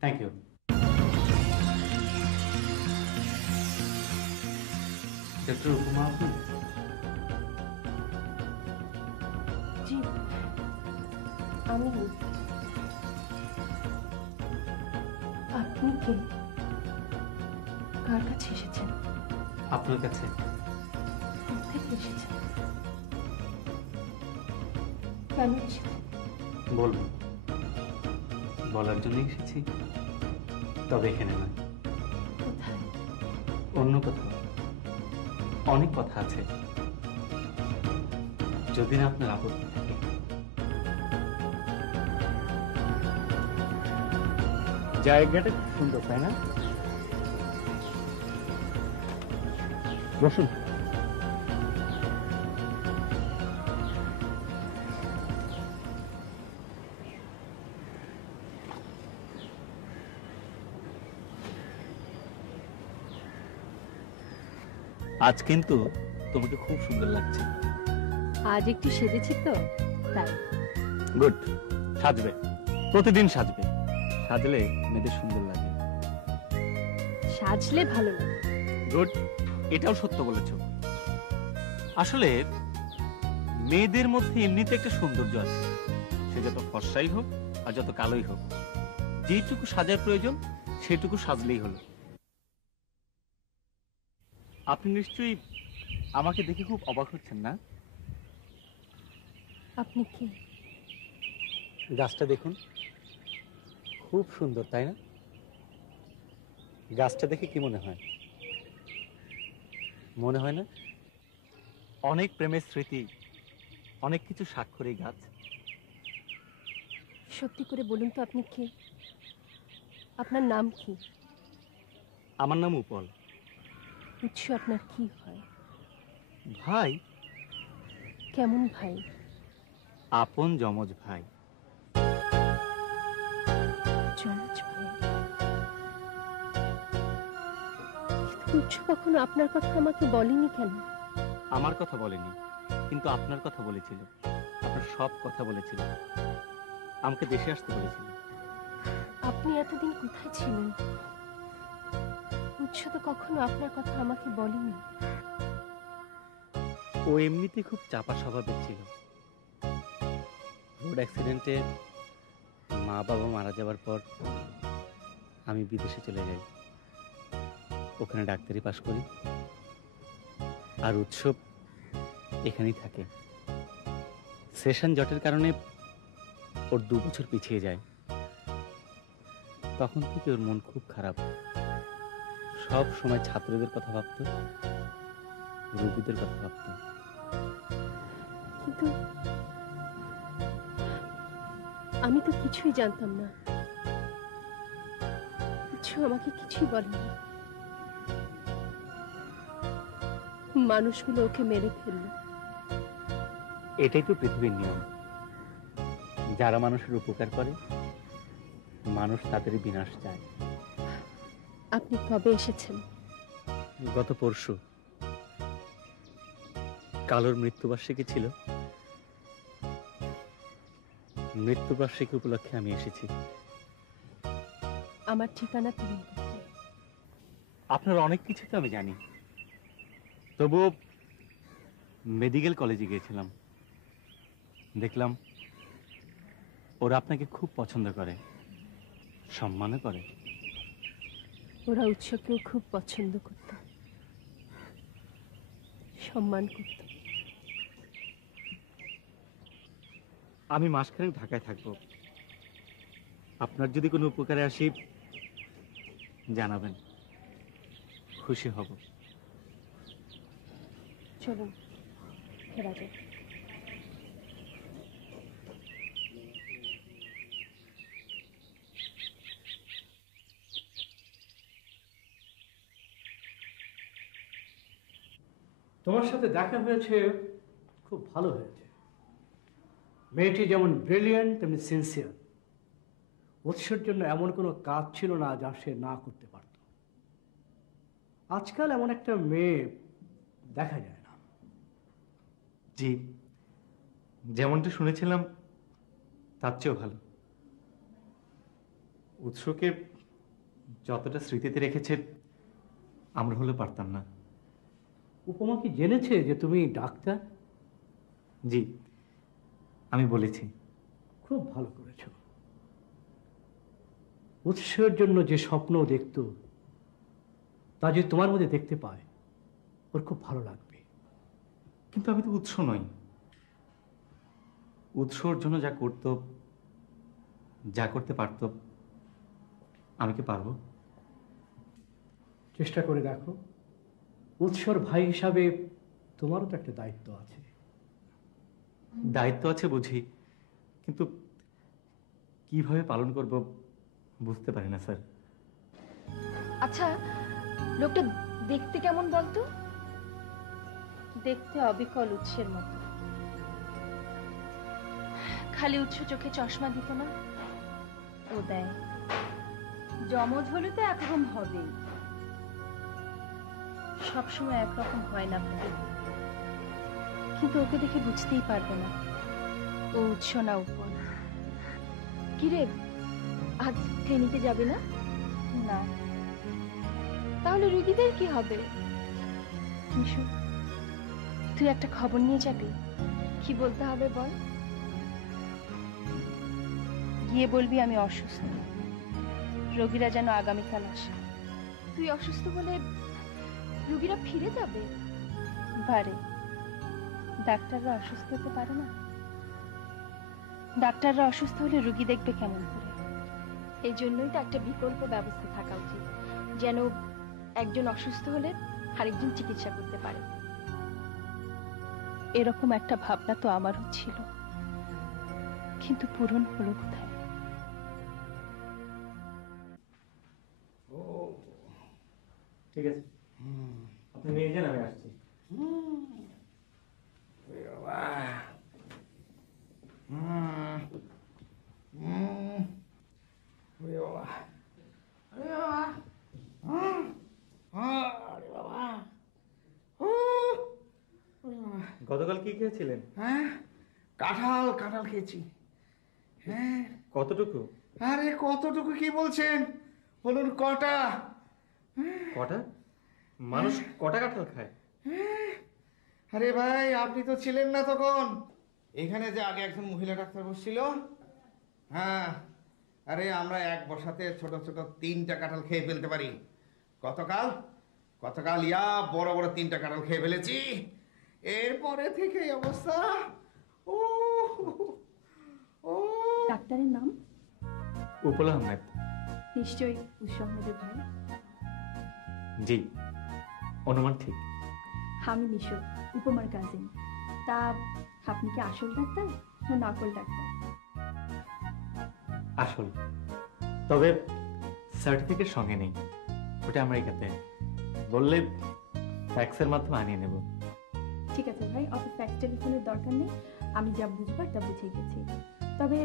Thank you. ডক্টর উপমা আপনি? জি, আমি। আপনি কে? কার কাছে এসেছেন? আপনার কাছে। কোথেকে এসেছেন? কেন এসেছেন? বলবো, বলার জন্য এসেছি, তবে এখানে নয়। কোথায়? অন্য কোথাও। অনেক কথা আছে, যদি না আপনার আপত্তি থাকে। জায়গাটা খুব সুন্দর, তাই না? বসুন। আজ কিন্তু তোমাকে খুব সুন্দর লাগছে। আজ একটু সেজেছি তো তাই। গুড। সাজবে, প্রতিদিন সাজবে। সাজলে মেয়েদের সুন্দর লাগে। সাজলে ভালো লাগে। গুড, এটাও সত্য বলেছ। আসলে মেয়েদের মধ্যে এমনিতে একটা সৌন্দর্য আছে, সে যত ফর্সাই হোক আর যত কালোই হোক, যেটুকু সাজার প্রয়োজন সেটুকু সাজলেই হলো। আপনি নিশ্চয়ই আমাকে দেখে খুব অবাক হচ্ছেন না? আপনি কি? গাছটা দেখুন, খুব সুন্দর, তাই না? গাছটা দেখে কি মনে হয়? মনে হয় না অনেক প্রেমের স্মৃতি, অনেক কিছু স্বাক্ষর এই গাছ? সত্যি করে বলুন তো, আপনি কে? আপনার নাম কি? আমার নাম উপল। উৎস আপনার কি হয়? ভাই। কেমন ভাই? আপন যমজ ভাই। যমজ ভাই? উৎস কখনো আপনার কথা আমাকে বলেনি কেন? আমার কথা বলেনি, কিন্তু আপনার কথা বলেছিল। আপনার সব কথা বলেছিল। আমাকে দেশে আসতে বলেছিল। আপনি এতদিন কোথায় ছিলেন? উৎস তো কখনো আপনার কথা আমাকে বলেনি। ও এমনিতে খুব চাপা স্বভাবের ছিল। রোড অ্যাক্সিডেন্টে মা বাবা মারা যাওয়ার পর আমি বিদেশে চলে যাই। ওখানে ডাক্তারি পাশ করি, আর উৎসব এখানেই থাকে। সেশন জটের কারণে ওর 2 বছর পিছিয়ে যায়। তখন থেকে ওর মন খুব খারাপ। সব সময় ছাত্রদের কথা ভাবতো, রোগীদের কথা ভাবতো। কিন্তু আমি তো কিছুই জানতাম না। উৎস আমাকে কিছুই বলেনি। মানুষগুলো ওকে মেরে ফেললো। এটাই তো পৃথিবীর নিয়ম। যারা মানুষের উপকার করে, মানুষ তাদের বিনাশ চায়। আপনি কবে এসেছেন? গত পরশু। কালোর মৃত্যুবার্ষিকী ছিল, মৃত্যুবার্ষিকী উপলক্ষে আমি এসেছি। আমার ঠিকানা পূরণ করতে। আপনার অনেক কিছু তো আমি জানি, তবুও মেডিকেল কলেজে গিয়েছিলাম, দেখলাম ওরা আপনাকে খুব পছন্দ করে, সম্মানও করে। ওরা উৎসকেও খুব পছন্দ করত, সম্মান করত। আমি মাসখানেক ঢাকায় থাকবো, আপনার যদি কোনো উপকারে আসি জানাবেন, খুশি হব। চলুন ফেরা যাক। তোমার সাথে দেখা হয়েছে, খুব ভালো হয়েছে। মেয়েটি যেমন ব্রিলিয়েন্ট তেমনি সিনসিয়ার। উৎসের জন্য এমন কোনো কাজ ছিল না যা সে না করতে পারত। আজকাল এমন একটা মেয়ে দেখা যায় না। জি, যেমনটা শুনেছিলাম তার চেয়েও ভালো। উৎসকে যতটা স্মৃতিতে রেখেছে আমরা হলে পারতাম না। উপমা কি জেনেছে যে তুমি ডাক্তার? জি, আমি বলেছি। খুব ভালো করেছ। উৎসের জন্য যে স্বপ্ন দেখত তা যদি তোমার মধ্যে দেখতে পায়, ওর খুব ভালো লাগবে। কিন্তু আমি তো উৎস নই। উৎসর জন্য যা করত, যা করতে পারত, আমি কি পারবো? চেষ্টা করে দেখো। উৎসর ভাই হিসাবে তোমারও তো একটা দায়িত্ব আছে। দায়িত্ব আছে বুঝি, কিন্তু কিভাবে পালন করব বুঝতে পারি না স্যার। আচ্ছা, লোকটা দেখতে কেমন বলতো? দেখতে অবিকল উৎসের মতো। খালি উৎস চোখে চশমা দিত না, ও দেয়। জমজ হলে তো একরকম হবেই। সবসময় একরকম হয় না ভাবে, কিন্তু ওকে দেখে বুঝতেই পারবে না ও উৎস না উপর। কিরে, আজ ক্লিনিকে যাবে না? না। তাহলে রুগীদের কি হবে? মিশু, তুই একটা খবর নিয়ে যাবি? কি বলতে হবে বল? গিয়ে বলবি আমি অসুস্থ, রোগীরা যেন আগামীকাল আসে। তুই অসুস্থ বলে রুগীরা ফিরে যাবে? বারে, ডাক্তাররা অসুস্থ হতে পারে না? ডাক্তাররা অসুস্থ হলে রুগী দেখবে কেমন করে? এই জন্যই তো একটা বিকল্প ব্যবস্থা থাকা উচিত, যেন একজন অসুস্থ হলে আরেকজন চিকিৎসা করতে পারে। এরকম একটা ভাবনা তো আমারও ছিল, কিন্তু পূরণ হলো কোথায়? ঠিক আছে, আপনি নিয়ে যান, আমি আসছি। গতকাল কি খেয়েছিলেন? হ্যাঁ, কাঁঠাল কাঁঠাল খেয়েছি। হ্যাঁ। কতটুকু? আরে কতটুকু কি বলছেন, বলুন কটা? কটা? মানুষ কটা কাঁঠাল খায়? আরে ভাই, আপনি তো ছিলেন না তখন। এখানে যে আগে একজন মহিলা ডাক্তার বসছিল, হ্যাঁ, আরে আমরা এক বসাতে ছোট ছোট 3টা কাঁঠাল খেয়ে ফেলতে পারি। গতকাল ইয়া বড় বড় 3টা কাঁঠাল খেয়ে ফেলেছি। এরপরে থেকে এই অবস্থা। ও ও ডাক্তারের নাম? উপল আহমেদ। নিশ্চয়ই উৎস আহমেদের ভাই। জি, অনুমান ঠিক। আমি নিশো, উপমার কাজিন। তা আপনি কি আসল ডাক্তার না নকল ডাক্তার? আসল, তবে সার্টিফিকেট সঙ্গে নেই, ওটা আমেরিকাতে। বললে ফ্যাক্সের মাধ্যমে আনিয়ে নেব। ঠিক আছে ভাই, অত ফ্যাক্স টেলিফোনের দরকার নেই। আমি যা বুঝবার তা বুঝে গেছি। তবে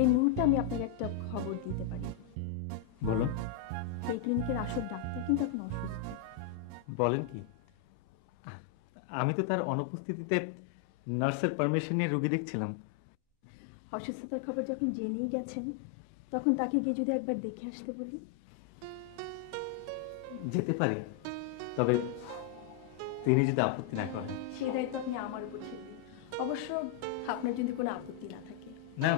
এই মুহূর্তে আমি আপনাকে একটা খবর দিতে পারি। বলুন। এই ক্লিনিকের আসল ডাক্তার কিন্তু এখন অসুস্থ। বলেন কি? আমি তো তার অনুপস্থিতিতে নার্সের পারমিশন নিয়ে রোগী দেখছিলাম। অসুস্থতার খবর যখন জেনেই গেছেন, তখন তাকে গিয়ে যদি একবার দেখে আসতে বলি। যেতে পারি, তবে তিনি যদি আপত্তি না করেন। সেই দায়িত্ব আপনি আমার উপর ছেড়ে দিন। অবশ্য আপনার যদি কোনো আপত্তি না থাকে। না,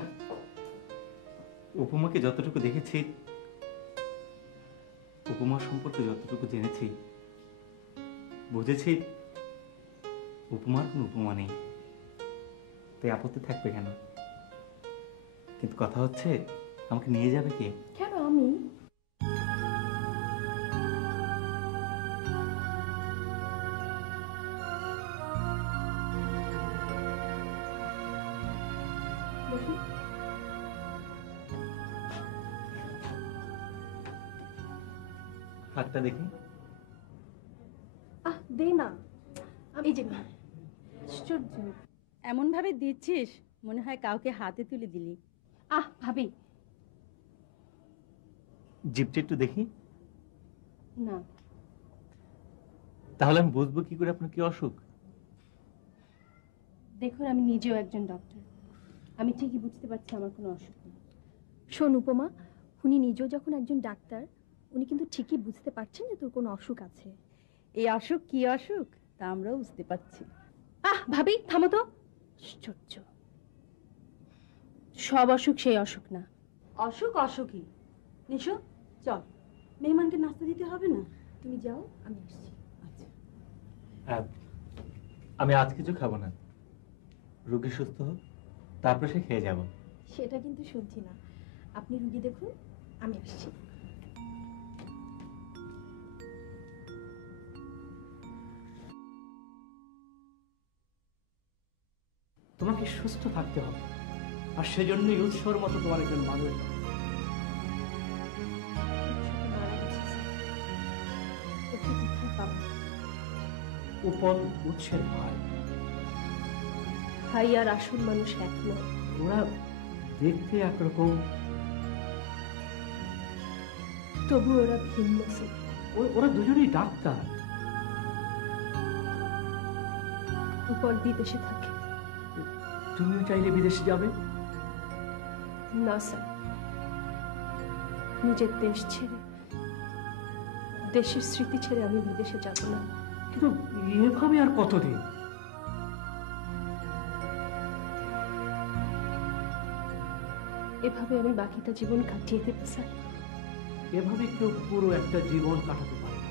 উপমাকে যতটুকু দেখেছি, উপমা সম্পর্কে যতটুকু জেনেছি, বুঝেছি উপমার কোনো উপমা নেই, তাই আপত্তি থাকবে কেন? কিন্তু কথা হচ্ছে, আমাকে নিয়ে যাবে কে? কেন আমি? হাতটা দেখি। দে না। এই যে আশ্চর্য, এমন ভাবে দিচ্ছিস মনে হয় কাউকে হাতে তুলে দিলি। ভাবি জিপটা একটু দেখি। না, তাহলে আমি বুঝবো কি করে আপনার কি অসুখ। দেখুন আমি নিজেও একজন ডক্টর, আমি ঠিকই বুঝতে পারছি আমার কোনো অসুখ নেই। শোন উপমা, উনি নিজেও যখন একজন ডাক্তার, উনি কিন্তু ঠিকই বুঝতে পারছেন যে তোর কোনো অসুখ আছে। এই অসুখ কি অসুখ তা আমরাও বুঝতে পারছি। ভাবি থামো তো। আশ্চর্য, সব অসুখ সেই অসুখ না। অসুখ অসুখই। নিশো চল, মেহমানকে নাস্তা দিতে হবে না? তুমি যাও, আমি আসছি। আমি আজ কিছু খাবো না, রোগী সুস্থ হোক তারপর সে খেয়ে যাব। সেটা কিন্তু শুনছি না। আপনি রুগী দেখুন, আমি আসছি। তোমাকে সুস্থ থাকতে হবে, আর সেজন্যই উৎসর মতো তোমার একজন মানুষ। উপল উৎসের ভাই। ভাই আর আসল মানুষ এক নয়। ওরা দেখতে একরকম, তবু ওরা ভিন্ন। ওরা দুজনেই ডাক্তার। উপল বিদেশে থাকে। তুমিও চাইলে বিদেশে যাবে? না স্যার, নিজের দেশ ছেড়ে, দেশের স্মৃতি ছেড়ে আমি বিদেশে যাব না। কিন্তু এভাবে আর কতদিন? এভাবে আমি বাকিটা জীবন কাটিয়ে দেবো স্যার। এভাবে কেউ পুরো একটা জীবন কাটাতে পারে না।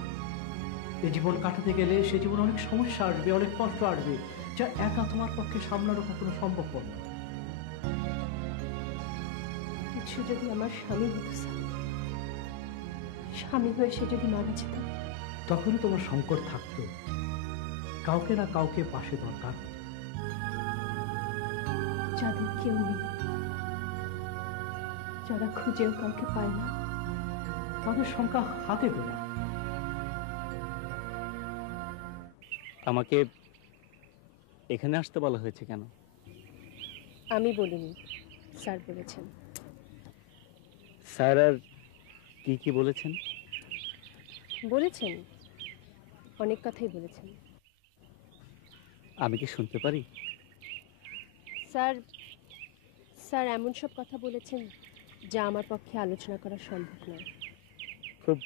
এই জীবন কাটাতে গেলে সে জীবন অনেক সমস্যা আসবে, অনেক কষ্ট আসবে, যা একা তোমার পক্ষে সামলানো কখনো সম্ভবপর না। কিছু যদি আমার স্বামী হতো স্যার, স্বামী হয়ে সে যদি মারা যেত, তখনই তোমার সংকট থাকতো, কাউকে না কাউকে পাশে দরকার। যাদের কেউ নেই, যারা খুঁজেও কাউকে পায় না, তাদের সংখ্যা হাতে গোনা। আমাকে এখানে আসতে বলা হয়েছে কেন? আমি বলিনি, স্যার বলেছেন। স্যার আর কি কি বলেছেন? বলেছেন অনেক কথাই বলেছেন। আমি কি শুনতে পারি? স্যার স্যার এমন সব কথা বলেছেন যা আমার পক্ষে আলোচনা করা সম্ভব নয়। খুব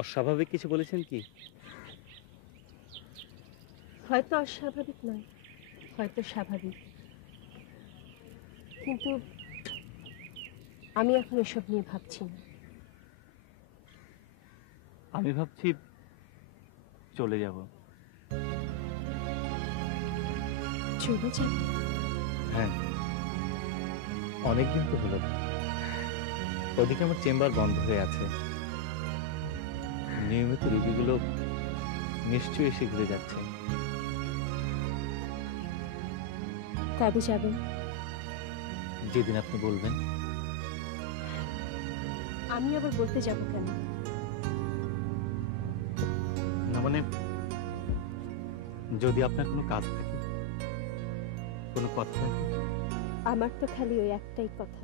অস্বাভাবিক কিছু বলেছেন কি? হয়তো অস্বাভাবিক নয়, হয়তো স্বাভাবিক, কিন্তু আমি এখন এসব নিয়ে ভাবছি না। আমি ভাবছি চলে যাব। চলে যাব? হ্যাঁ, অনেকদিন তো হলো। ওদিকে আমার চেম্বার বন্ধ হয়ে আছে, নিয়মিত রোগীগুলো নিশ্চয়ই এসে ঘুরে যাচ্ছে। কবে যাবেন? যেদিন আপনি বলবেন। আমি আবার বলতে যাব কেন? না মানে, যদি আপনার কোনো কাজ থাকে, কোনো কথা থাকে। আমার তো খালি ওই একটাই কথা।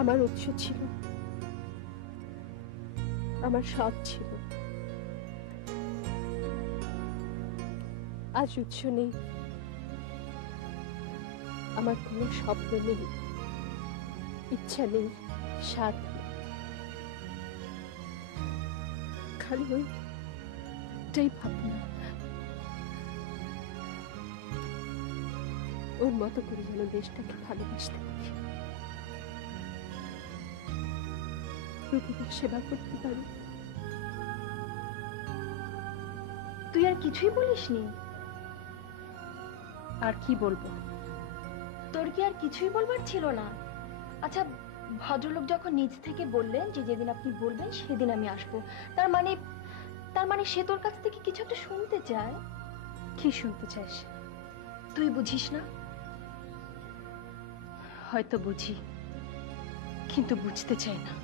আমার উৎস ছিল, আমার সব ছিল, আজ উৎস নেই, আমার কোনো স্বপ্ন নেই, ইচ্ছা নেই, স্বাদ নেই। খালি ওই এটাই ভাবনা, ওর মতো করে যেন দেশটাকে ভালোবাসতে পারি, রূপকের সেবা করতে পারি। তুই আর কিছুই বলিসনি? আর কি বলবো? তোর কি আর কিছুই বলবার ছিল না? আচ্ছা, ভদ্রলোক যখন নিজ থেকে বললেন যে যেদিন আপনি বলবেন সেদিন আমি আসবো, তার মানে সে তোর কাছ থেকে কিছু একটা শুনতে চায়। কি শুনতে চাইস? তুই বুঝিস না? হয়তো বুঝি, কিন্তু বুঝতে চাই না।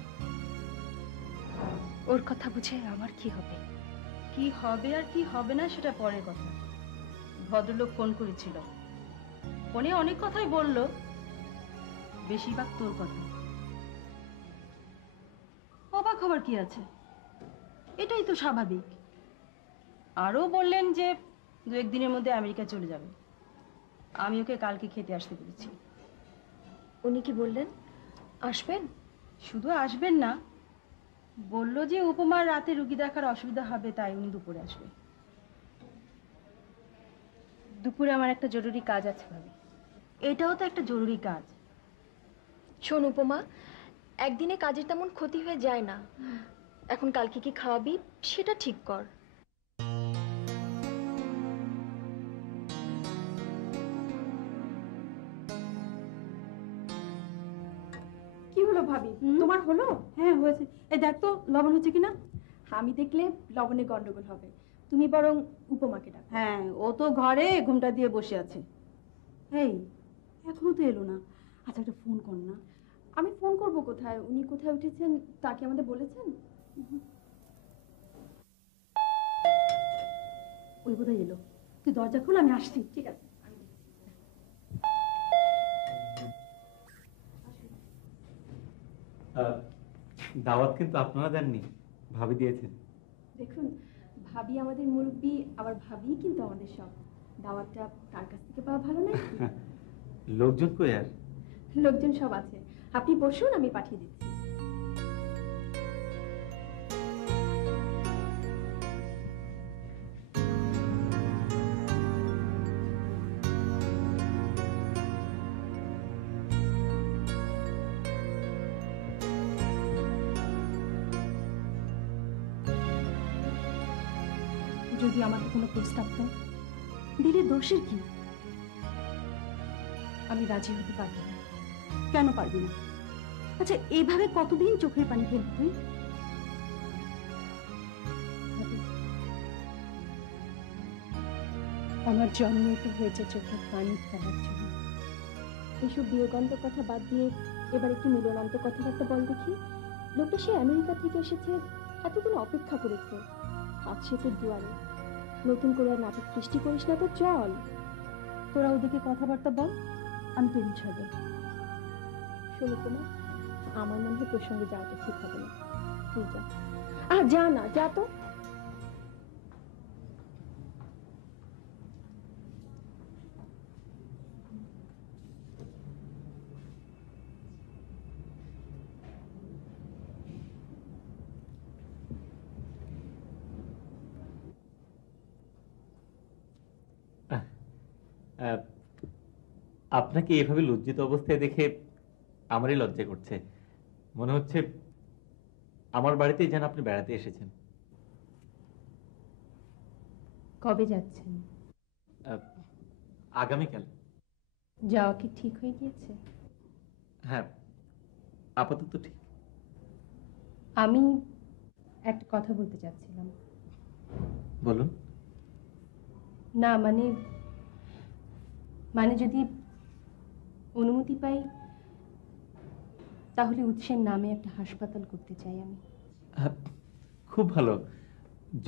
ওর কথা বুঝে আমার কি হবে? কি হবে আর কি হবে না সেটা পরের কথা। ভদ্রলোক ফোন করেছিল, ফোনে অনেক কথাই বললো, বেশিরভাগ তোর কথা। অবাক হবার কি আছে, এটাই তো স্বাভাবিক। আরও বললেন যে 2-1 দিনের মধ্যে আমেরিকা চলে যাবে। আমি ওকে কালকে খেতে আসতে বলেছি। উনি কি বললেন? আসবেন? শুধু আসবেন না, বললো যে উপমার রাতে রুগী দেখার অসুবিধা হবে, তাই উনি দুপুরে আসবে। দুপুরে আমার একটা জরুরি কাজ আছে ভাবি। এটাও তো একটা জরুরি কাজ। শোন উপমা, একদিনে কাজের তেমন ক্ষতি হয়ে যায় না। এখন কালকে কি খাওয়াবি সেটা ঠিক কর। কি হলো ভাবি, তোমার হলো? হ্যাঁ হয়েছে। এই দেখ তো লবণ হচ্ছে কিনা। আমি দেখলে লবণে গন্ডগোল হবে, তুমি বরং উপমাকে ডাকো। হ্যাঁ, ও তো ঘরে ঘুমটা দিয়ে বসে আছে। এই এখনো তো এলো না। আচ্ছা, একটা ফোন কর না। আমি ফোন করব কোথায়? উনি কোথায় উঠেছেন তা কি আমাদের বলেছেন? ওই বোধহয় এলো। তুই দরজা খোল, আমি আসছি। ঠিক আছে। দাওয়াত কিন্তু আপনারা দেননি, ভাবি দিয়েছেন। দেখুন, ভাবি আমাদের মুরব্বী, আবার ভাবি কিন্তু আমাদের সব। দাওয়াতটা তার কাছ থেকে পাওয়া ভালো নয়? লোকজন কই আর? লোকজন সব আছে, আপনি বসুন, আমি পাঠিয়ে দিচ্ছি। যদি আমাকে কোনো প্রস্তাব দাও, দিলে দোষের কি? আমি রাজি হতে পারবো না। কেন পারবি না? আচ্ছা, এইভাবে কতদিন চোখের পানি ফেলবি তুই? আমার জন্মই তো হয়েছে চোখের পানি ফেলার জন্য। এইসব বিয়োগান্ত কথা বাদ দিয়ে এবার একটু মিলনান্ত কথাবার্তা বল দেখি। লোকটা সে আমেরিকা থেকে এসেছে, এতদিন অপেক্ষা করেছে, আজ সে তোর দুয়ারে। নতুন করে আর নাটক সৃষ্টি করিস না তো, চল। তোরা ওদিকে কথাবার্তা বল, আমি তো ইচ্ছাবে। শোনো তোমার, আমার মনে হয় তোর সঙ্গে যাওয়াটা ঠিক হবে না। তুই যা। আর যা না, যা তো। আপনাকে এভাবে লজ্জিত অবস্থায় দেখে আমারই লজ্জা করছে। মনে হচ্ছে আমার বাড়িতেই যেন আপনি বেড়াতে এসেছেন। কবে যাচ্ছেন? আগামীকাল। যাওয়া কি ঠিক হয়ে গিয়েছে? হ্যাঁ, আপাতত ঠিক। আমি একটা কথা বলতে চাচ্ছিলাম। বলুন। না মানে যদি অনুমতি পাই, তাহলে উৎসের নামে একটা হাসপাতাল করতে চাই আমি। খুব ভালো,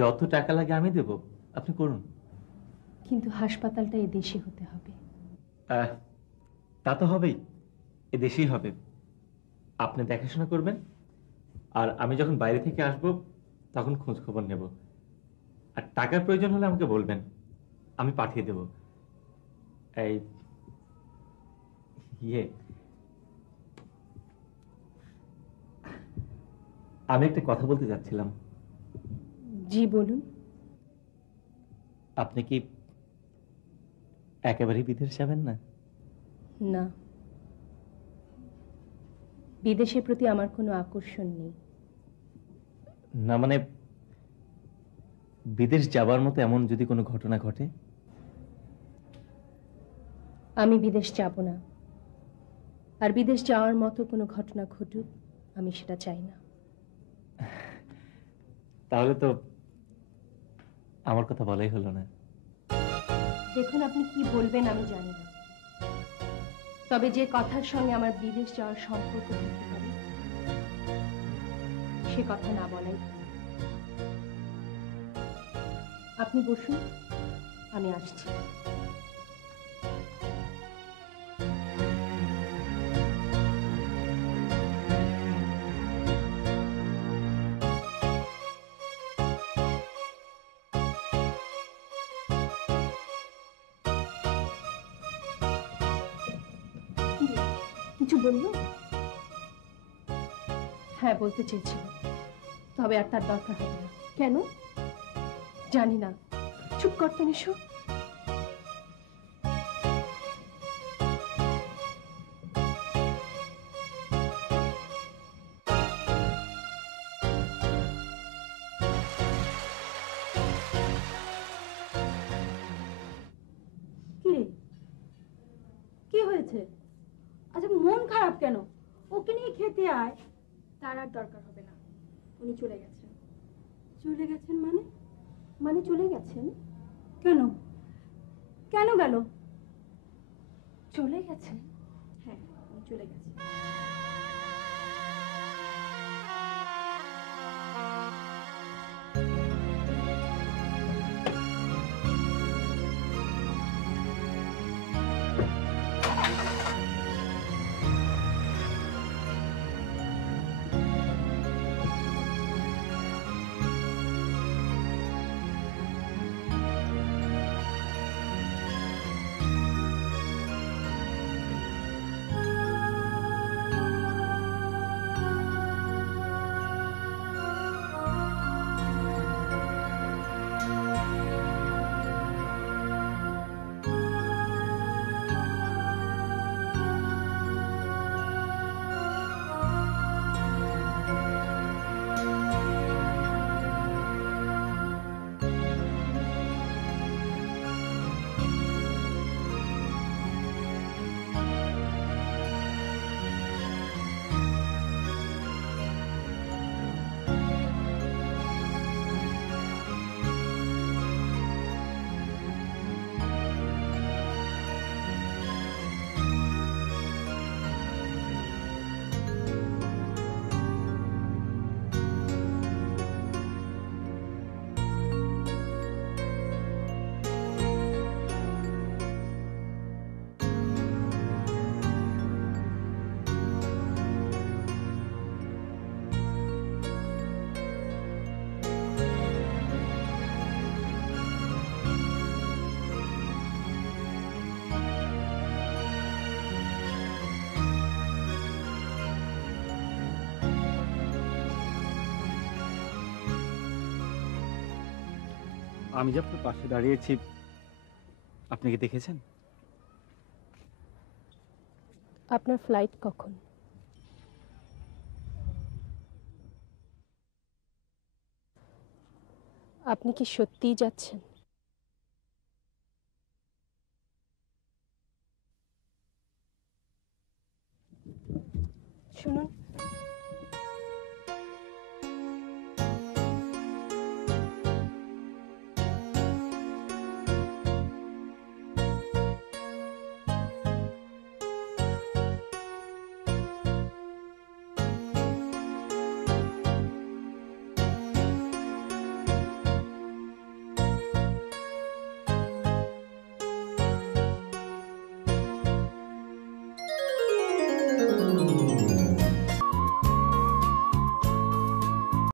যত টাকা লাগে আমি দেব, আপনি করুন। কিন্তু হাসপাতালটা এদেশে হতে হবে। তা তো হবেই, এদেশেই হবে। আপনি দেখাশোনা করবেন, আর আমি যখন বাইরে থেকে আসব তখন খোঁজ খবর নেব। আর টাকার প্রয়োজন হলে আমাকে বলবেন, আমি পাঠিয়ে দেব। এই আমি একটা কথা বলতে যাচ্ছিলাম। জি বলুন। আপনি কি একেবারেই বিদেশ যাবেন না? না, বিদেশের প্রতি আমার কোনো আকর্ষণ নেই। না মানে বিদেশ যাবার মতো এমন যদি কোনো ঘটনা ঘটে? আমি বিদেশ যাব না, আর বিদেশ যাওয়ার মতো কোনো ঘটনা ঘটুক আমি সেটা চাই না। তাহলে তো আমার কথা বলাই হলো না। দেখুন, আপনি কি বলবেন আমি জানি না, তবে যে কথার সঙ্গে আমার বিদেশ যাওয়ার সম্পর্ক থাকতে পারে সে কথা না বলাই ভালো। আপনি বসুন, আমি আসছি। কিছু বললো? হ্যাঁ, বলতে চেয়েছিল, তবে আর তার দরকার হবে না। কেন? জানি না। চুপ করতে নিশু। কি হয়েছে? আচ্ছা, মন খারাপ কেন? ওকে নিয়ে খেতে আয়। তার আর দরকার হবে না, উনি চলে গেছেন। চলে গেছেন মানে? মানে চলে গেছেন। কেন? কেন গেল? চলে গেছেন? হ্যাঁ, উনি চলে গেছেন। আমি যে আপনার পাশে দাঁড়িয়েছি, আপনি কি দেখেছেন? আপনার ফ্লাইট কখন? আপনি কি সত্যিই যাচ্ছেন? শুনুন,